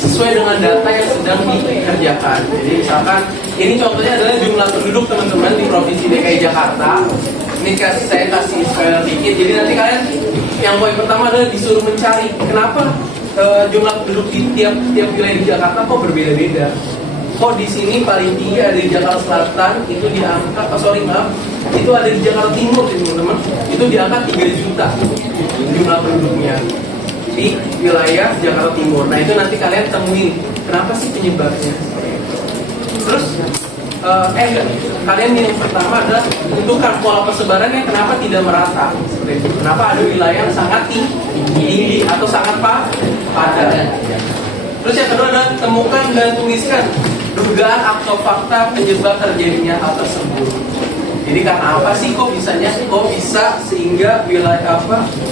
sesuai dengan data yang sedang dikerjakan. Jadi misalkan ini contohnya adalah jumlah penduduk teman-teman di provinsi DKI Jakarta. Ini saya kasih spoiler dikit. Jadi nanti kalian yang poin pertama adalah disuruh mencari kenapa jumlah penduduk di tiap wilayah di Jakarta kok berbeda-beda. Kok di sini paling tinggi ada di Jakarta Selatan itu di angka itu ada di Jakarta Timur teman-teman, itu di angka 3 juta jumlah penduduknya di wilayah Jakarta Timur. Nah itu nanti kalian temuin kenapa sih penyebabnya. Terus kalian yang pertama adalah tentukan pola persebarannya kenapa tidak merata. Seperti itu. Kenapa ada wilayah yang sangat tinggi atau sangat padat. Terus yang kedua adalah temukan dan tuliskan dugaan atau fakta penyebab terjadinya hal tersebut. Jadi karena apa sih kok bisa sehingga wilayah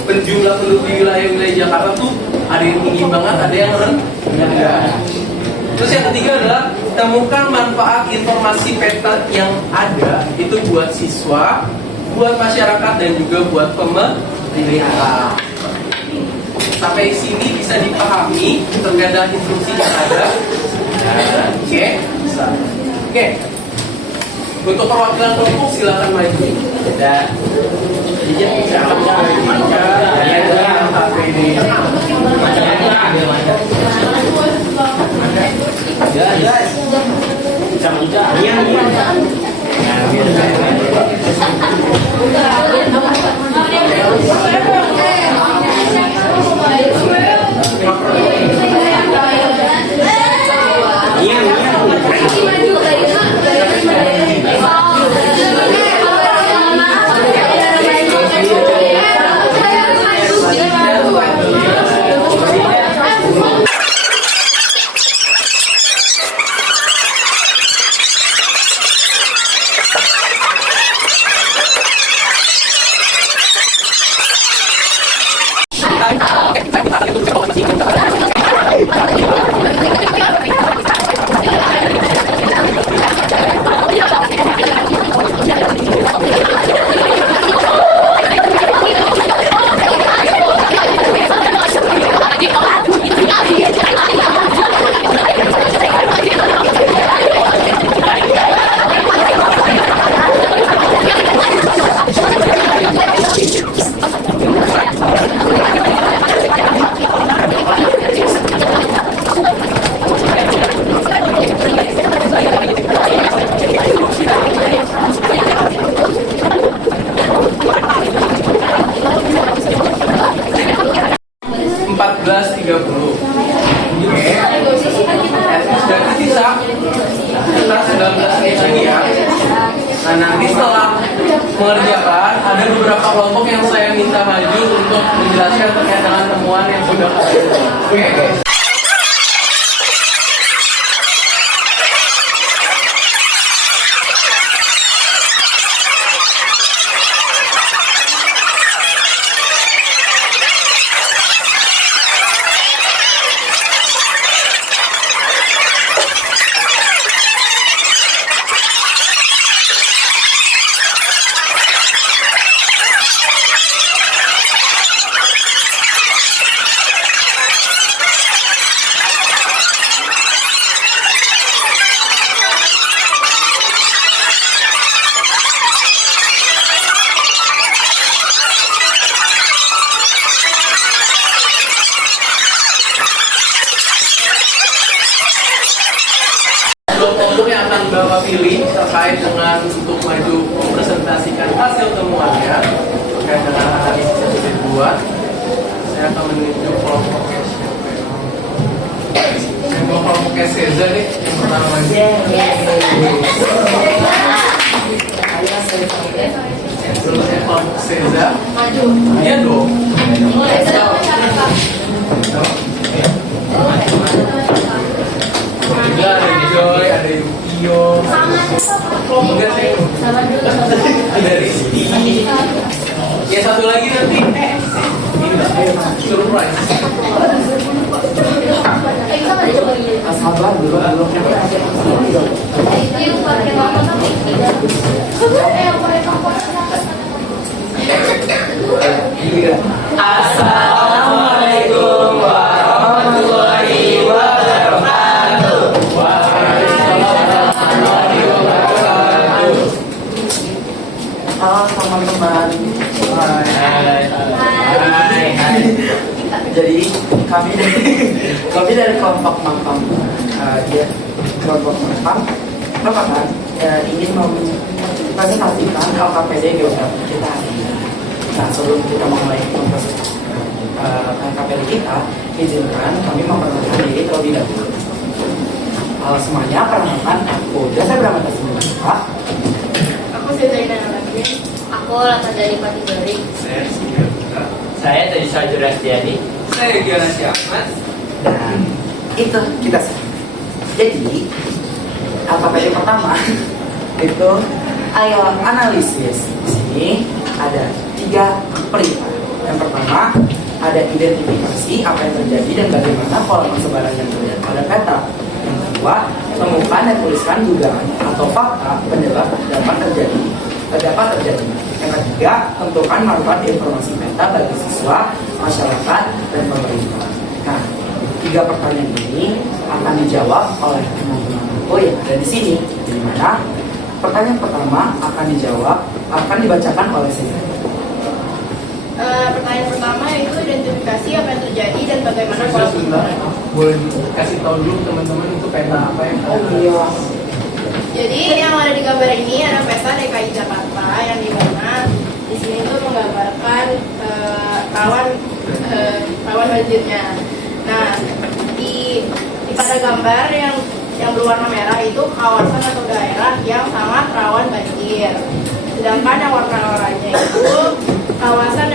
berjumlah penduduk di wilayah Jakarta tuh ada yang tinggi banget, ada yang rendah. Terus yang ketiga adalah temukan manfaat informasi peta yang ada itu buat siswa, buat masyarakat dan juga buat pemerintah. Sampai sini bisa dipahami terkadang instruksi yang ada. Oke, bisa. Oke. Untuk perwakilan kelompok silakan maju. Dan silakan maju. Nah, nanti setelah mengerjakan, ada beberapa kelompok yang saya minta maju untuk menjelaskan terkait dengan temuan yang sudah kalian buat. Oke. Kelompok yang akan Bapak pilih terkait dengan untuk maju mempresentasikan hasil temuannya terkait dengan analisis yang sudah dibuat. Saya akan menunjuk kelompoknya siapa ya? Saya mau kelompoknya Seza nih yang pertama. Dulu saya kelompok Seza. Maju. Iya dong. Ada Joy, ada Yukio, kelompoknya saya ada Rizky. Ya satu lagi nanti surprise. Sabar dulu. Assalamualaikum warahmatullahi wabarakatuh. Halo teman-teman. Hai. Jadi kami dari kelompok Mampang, kelompok Mampang merupakan ingin mempresentasikan LKPD geografi kita hari ini. Nah, sebelum kita memulai mempresentasikan LKPD kita, izinkan kami memperkenalkan diri terlebih dahulu. Halo semuanya, perkenalkan aku Jasa Bramata Sinulinga. Aku Zainal lagi. Aku latar dari Pati Bari. Saya dari Sajur Astiani. Saya Gianasi Ahmad. Dan itu kita sih. Jadi LKPD pertama itu ayo analisis. Di sini ada 3 perintah. Yang pertama ada identifikasi apa yang terjadi dan bagaimana pola persebaran yang terjadi pada peta. Yang kedua, temukan dan tuliskan dugaan atau fakta penyebab dapat terjadi. Yang ketiga, tentukan manfaat informasi peta bagi siswa, masyarakat, dan pemerintah. Nah, 3 pertanyaan ini akan dijawab oleh teman-teman aku yang ada di sini. Di mana pertanyaan pertama akan dibacakan oleh saya. Pertanyaan pertama yaitu identifikasi apa yang terjadi dan bagaimana pola Sebentar, boleh kasih tahu dulu teman-teman itu peta apa yang Iya. Jadi yang ada di gambar ini ada peta DKI Jakarta yang dimana di sini tuh menggambarkan rawan banjirnya. Nah, di pada gambar yang berwarna merah itu kawasan atau daerah yang sangat rawan banjir. Sedangkan yang warna oranye itu kawasan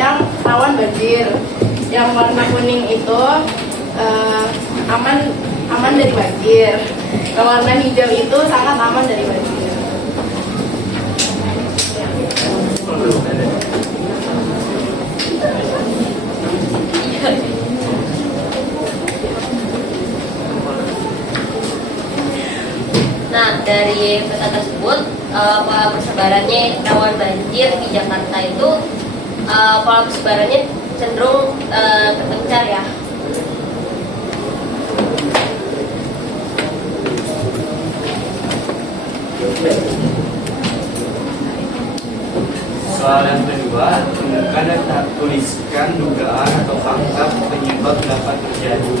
yang rawan banjir. Yang warna kuning itu aman dari banjir. Yang warna hijau itu sangat aman dari banjir. Nah, dari peta tersebut, pola persebarannya rawan banjir di Jakarta itu pola persebarannya cenderung terpencar ya. Soal yang kedua, temukan dan tuliskan dugaan atau fakta penyebab dapat terjadi.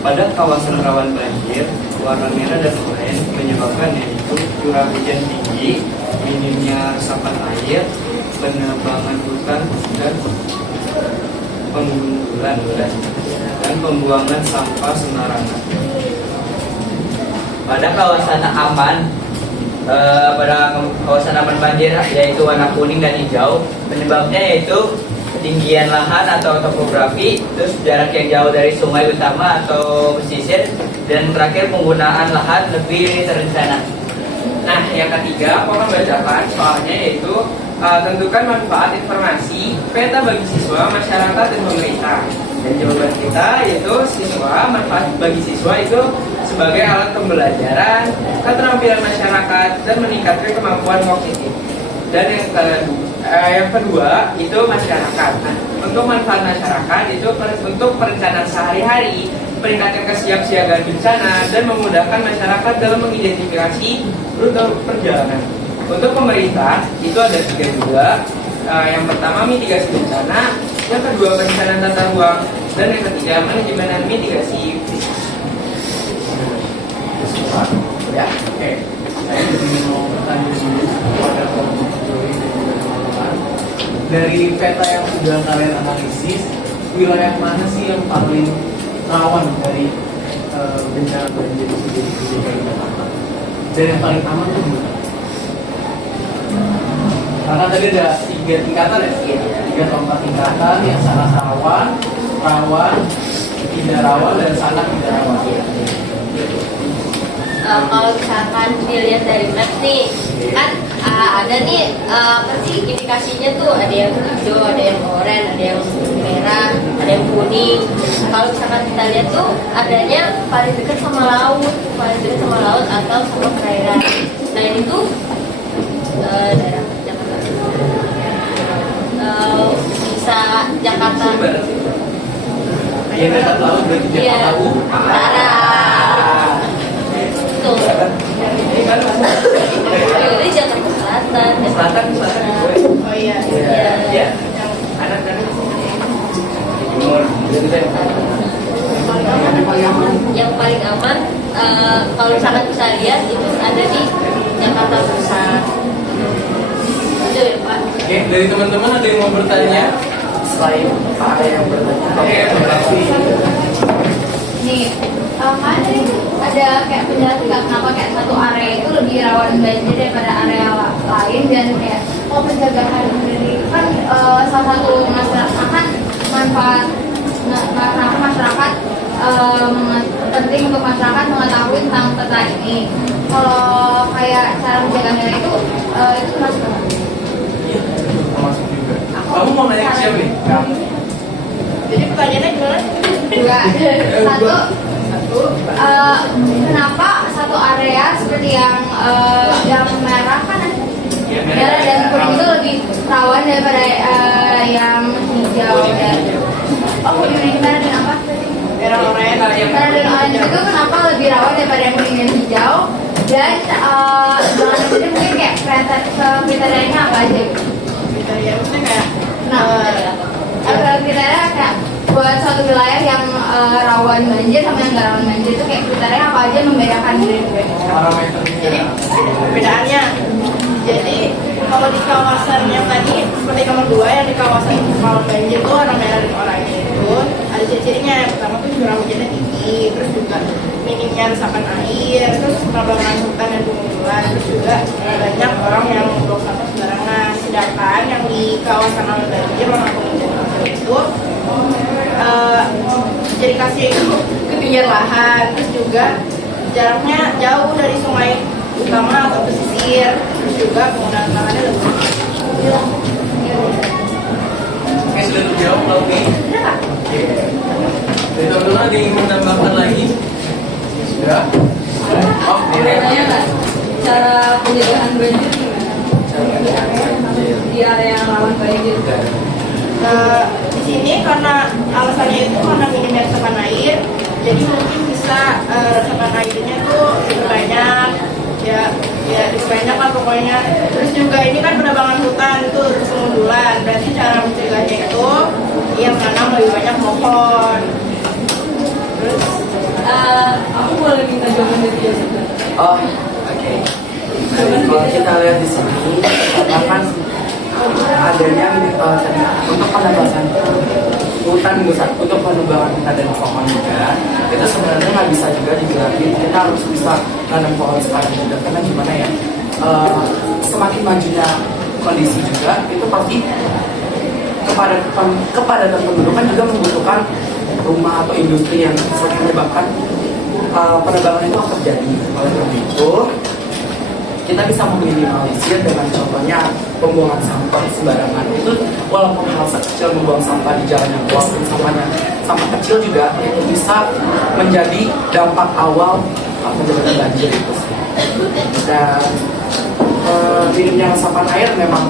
Pada kawasan rawan banjir, warna merah dan oranye menyebabkan yaitu curah hujan tinggi, minimnya resapan air, penebangan hutan dan penggundulan dan pembuangan sampah sembarangan. pada kawasan aman banjir yaitu warna kuning dan hijau. Penyebabnya yaitu ketinggian lahan atau topografi, terus jarak yang jauh dari sungai utama atau pesisir, dan terakhir penggunaan lahan lebih terencana. Nah, yang ketiga, aku akan bacakan soalnya yaitu tentukan manfaat informasi peta bagi siswa, masyarakat, dan pemerintah. Dan jawaban kita yaitu manfaat bagi siswa itu sebagai alat pembelajaran, keterampilan masyarakat, dan meningkatkan kemampuan kognitif. Dan yang kedua itu masyarakat. Nah, untuk manfaat masyarakat itu untuk perencanaan sehari-hari, peningkatan kesiapsiagaan bencana, dan memudahkan masyarakat dalam mengidentifikasi rute perjalanan. Untuk pemerintah itu ada 3 juga. Yang pertama mitigasi bencana, yang kedua perencanaan tata ruang, dan yang ketiga manajemen dan mitigasi krisis. Ya, oke. Saya ingin mau bertanya dulu kepada kelompok Joey dan juga teman-teman. Dari peta yang sudah kalian analisis, wilayah mana sih yang paling rawan dari bencana banjir di DKI Jakarta? Dan yang paling aman itu di mana? Karena tadi ada 3 tingkatan ya, 3 atau 4 tingkatan yang sangat rawan, tidak rawan, dan sangat tidak rawan. Kalau misalkan dilihat dari map nih, kan ada nih apa sih indikasinya tuh, ada yang hijau, ada yang oranye, ada yang merah, ada yang kuning. Kalau misalkan kita lihat tuh adanya paling dekat sama laut atau sama perairan. Nah ini tuh daerah Jakarta. Bisa Jakarta. Iya, dekat laut berarti Jakarta Utara. Tuh. Ini kan Ini Jakarta Selatan. selatan. Oh iya. Iya. Anak-anak timur. Yang paling aman kalau misalkan bisa lihat itu ada di Jakarta Pusat. Itu ya Pak. Oke, dari teman-teman ada yang mau bertanya? Selain ada yang bertanya, Oke, terima kasih. Nih, kan tadi ada kayak penjelasan nggak kenapa kayak satu area itu lebih rawan banjir daripada area lain, dan kayak pencegahan dari kan salah satu masyarakat kan manfaat kenapa masyarakat penting untuk masyarakat mengetahui tentang peta ini. Kalau kayak cara menjaganya itu termasuk apa? Termasuk juga. Kamu mau nanya ke siapa nih? Kamu. Jadi pertanyaannya gimana? Satu, kenapa satu area seperti yang merah kan merah dan kuning itu lebih rawan daripada yang hijau dan merah dan apa? Merah dan oranye itu kenapa lebih rawan daripada yang kuning dan hijau? Dan jangan jadi mungkin kayak kriterianya apa aja? Kriteria maksudnya kayak kriteria kayak buat suatu wilayah yang rawan banjir sama yang nggak rawan banjir itu kayak kriteria apa aja membedakan dari Parameternya. Perbedaannya, jadi kalau di kawasan yang tadi seperti nomor 2 yang di kawasan rawan banjir itu warna merah dan oranye itu ada ciri-cirinya. Yang pertama tuh curah hujannya tinggi, terus juga minimnya resapan air, terus penambangan hutan dan pegunungan, terus juga banyak orang yang membuang sampah sembarangan. Sedangkan yang di kawasan rawan banjir warna kuning dan hijau itu ciri khasnya itu ketinggian lahan, terus juga jaraknya jauh dari sungai utama atau pesisir, terus juga penggunaan lahannya lebih. Oke, sudah terjawab belum nih? Oke. Dari teman-teman ada yang menambahkan lagi? Sudah? Oh, Tanya nggak cara pencegahan banjir gimana? Di area yang rawan banjir. Di sini karena alasannya itu karena minimnya resapan air, jadi mungkin bisa resapan airnya tuh lebih banyak, ya lebih banyak lah pokoknya. Terus juga ini kan penebangan hutan itu terus kemundulan, berarti cara mencegahnya itu yang menanam lebih banyak pohon. Terus Aku boleh minta jawaban dari Jessica. oh oke. Kalau kita lihat di sini, kan adanya untuk penebangan hutan besar, untuk penebangan hutan dan pohon juga itu sebenarnya nggak bisa juga dibilangin kita harus bisa nanam pohon sekarang juga, karena gimana ya, semakin majunya kondisi juga itu pasti kepadatan penduduk kan juga membutuhkan rumah atau industri yang semakin menyebabkan penebangan itu akan terjadi. Oleh karena itu kita bisa meminimalisir dengan contohnya pembuangan sampah sembarangan. Itu walaupun hal sekecil membuang sampah di jalan yang walaupun sampah kecil juga itu bisa menjadi dampak awal menyebabkan banjir itu. Dan minimnya resapan air memang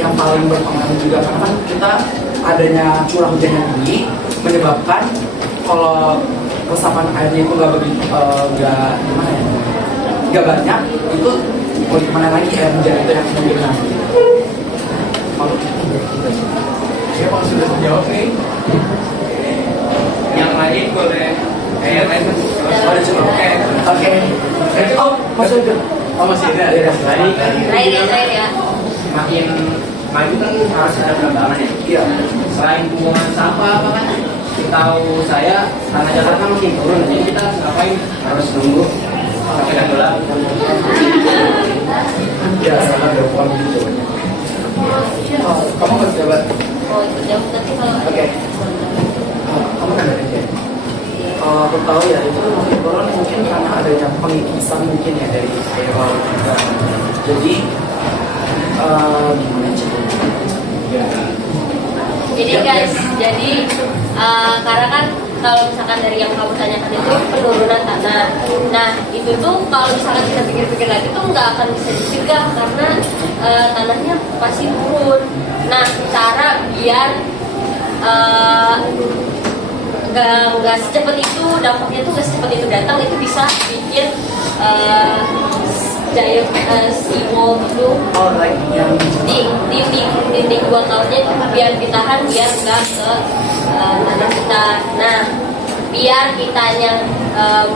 yang paling berpengaruh juga, karena kan kita adanya curah hujan yang tinggi menyebabkan kalau resapan airnya itu nggak banyak, itu mau gimana lagi air hujan itu yang mungkin nanti. Ya, Pak sudah menjawab nih. Yang lain boleh. Yang lain Ada coba. Oke. Oh, masih ada. Oh, masih ada. Terakhir ya. Makin maju kan harus ada pengembangan ya. Iya. Selain pembuangan sampah apa kan? Tahu saya tanah Jakarta makin turun, jadi kita ngapain harus nunggu sampai tenggelam. Ya, sama ada pohon gitu. Kamu masih jabat? Oh, itu jauh tapi kalau Oke. Kamu kan ada ya? Aku tahu ya, itu makin turun mungkin karena adanya pengikisan mungkin ya dari air laut juga. Jadi gimana caranya? Jadi guys, karena kan kalau misalkan dari yang kamu tanyakan itu penurunan tanah. Nah itu tuh kalau misalkan kita pikir-pikir lagi tuh nggak akan bisa dicegah karena tanahnya pasti turun. Nah cara biar nggak secepat itu dampaknya tuh nggak secepat itu datang, itu bisa bikin giant seawall itu di dinding 2 tahunnya itu biar ditahan biar nggak ke tanah kita. Nah biar kitanya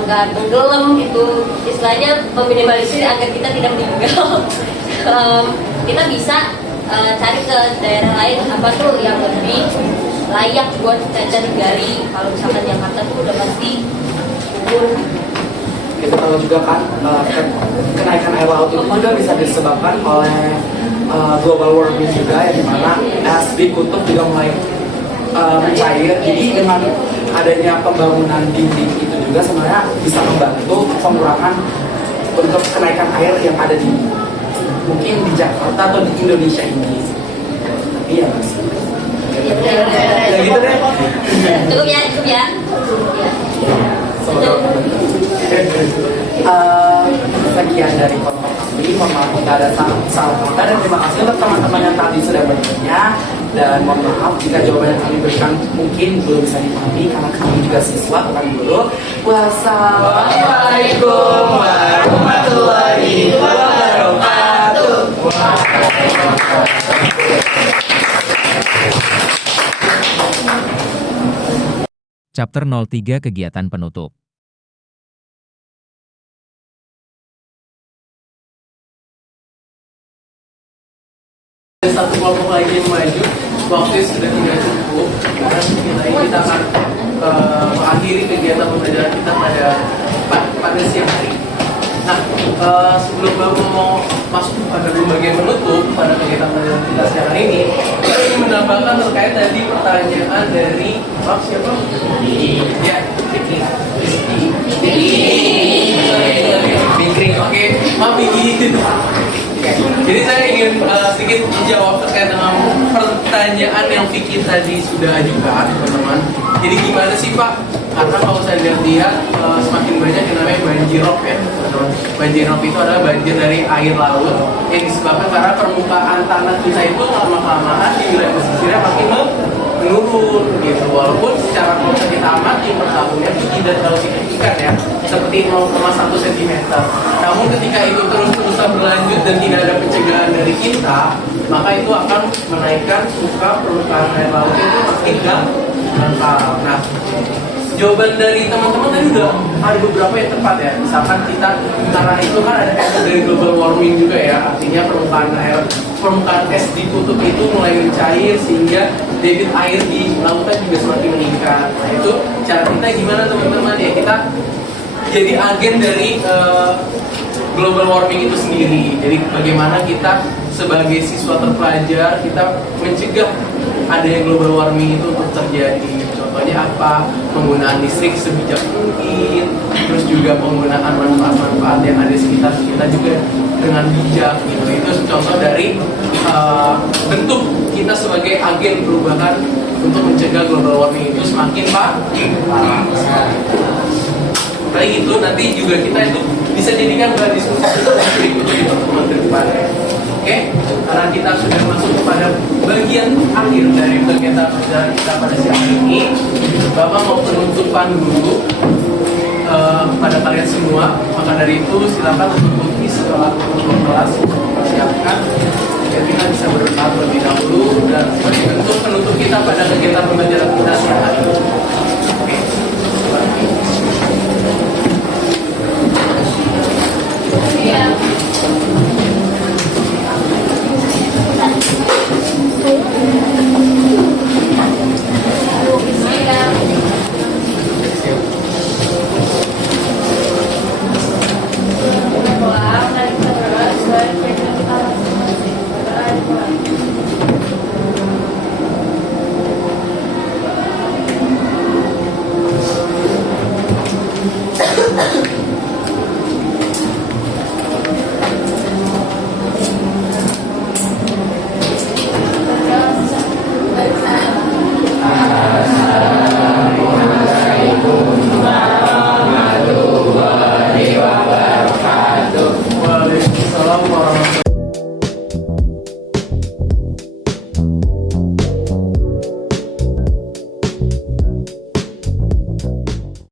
nggak tenggelam gitu, istilahnya meminimalisir agar kita tidak meninggal. Kita bisa cari ke daerah lain apa tuh yang lebih layak buat kita gali. Kalau misalkan Jakarta tuh udah pasti turun. Kita tahu juga kan kenaikan air laut itu juga bisa disebabkan oleh global warming juga, yang dimana es di kutub juga mulai mencair. Jadi dengan adanya pembangunan dinding itu juga sebenarnya bisa membantu pengurangan untuk kenaikan air yang ada di mungkin di Jakarta atau di Indonesia ini. Tapi ya mas, ya gitu deh. Cukup ya. Sekian dari podcast kami. Mohon maaf jika ada salah kata, dan terima kasih untuk teman-teman yang tadi sudah bertanya. Dan mohon maaf jika jawaban yang kami berikan mungkin belum bisa dipahami karena kami juga siswa bukan guru. Wassalamualaikum warahmatullahi wabarakatuh. Chapter 03 Kegiatan Penutup. Ada satu kelompok lagi yang maju, waktu sudah tidak cukup, karena kita akan mengakhiri kegiatan pembelajaran kita pada siang hari. Nah, sebelum Bapak mau masuk pada bagian penutup pada kegiatan pembelajaran kita siang hari ini, kita ingin menambahkan terkait tadi pertanyaan dari siapa? Ya, Bingkring. Oke, maaf Bingkring. Jadi saya ingin sedikit menjawab terkait dengan pertanyaan yang Vicky tadi sudah ajukan, teman-teman. Jadi gimana sih Pak? Karena kalau saya lihat semakin banyak yang namanya banjirop ya, teman-teman. Banjirop itu adalah banjir dari air laut yang disebabkan karena permukaan tanah kita itu lama-kelamaan di wilayah pesisirnya makin menurun gitu. Walaupun secara kalau kita amati per tahunnya itu tidak terlalu signifikan ya, seperti 0,1 cm. Namun ketika itu terus-terusan berlanjut dan tidak ada pencegahan dari kita, maka itu akan menaikkan permukaan air laut itu makin dangkal. Nah, jawaban dari teman-teman tadi udah ada beberapa yang tepat ya. Misalkan kita, karena itu kan ada efek dari global warming juga ya, artinya permukaan es di kutub itu mulai mencair sehingga debit air di lautan juga semakin meningkat. Nah itu cara kita gimana teman-teman ya, kita jadi agen dari global warming itu sendiri. Jadi bagaimana kita sebagai siswa terpelajar kita mencegah adanya global warming itu untuk terjadi. Contohnya apa? Penggunaan listrik sebijak mungkin, terus juga penggunaan manfaat-manfaat yang ada di sekitar kita juga dengan bijak gitu. Itu contoh dari bentuk kita sebagai agen perubahan untuk mencegah global warming itu semakin parah. Kayak gitu, nanti juga kita itu bisa jadikan bahan diskusi berikutnya di pertemuan ke depan. Oke, karena kita sudah masuk kepada bagian akhir dari kegiatan pelajaran kita pada siang ini, Bapak mau penutupan dulu pada kalian semua. Maka dari itu silakan untuk mengikuti setelah kelas mempersiapkan. Jadi kita bisa berdoa terlebih dahulu dan sebagai bentuk penutup kita pada kegiatan pembelajaran kita siang hari ini.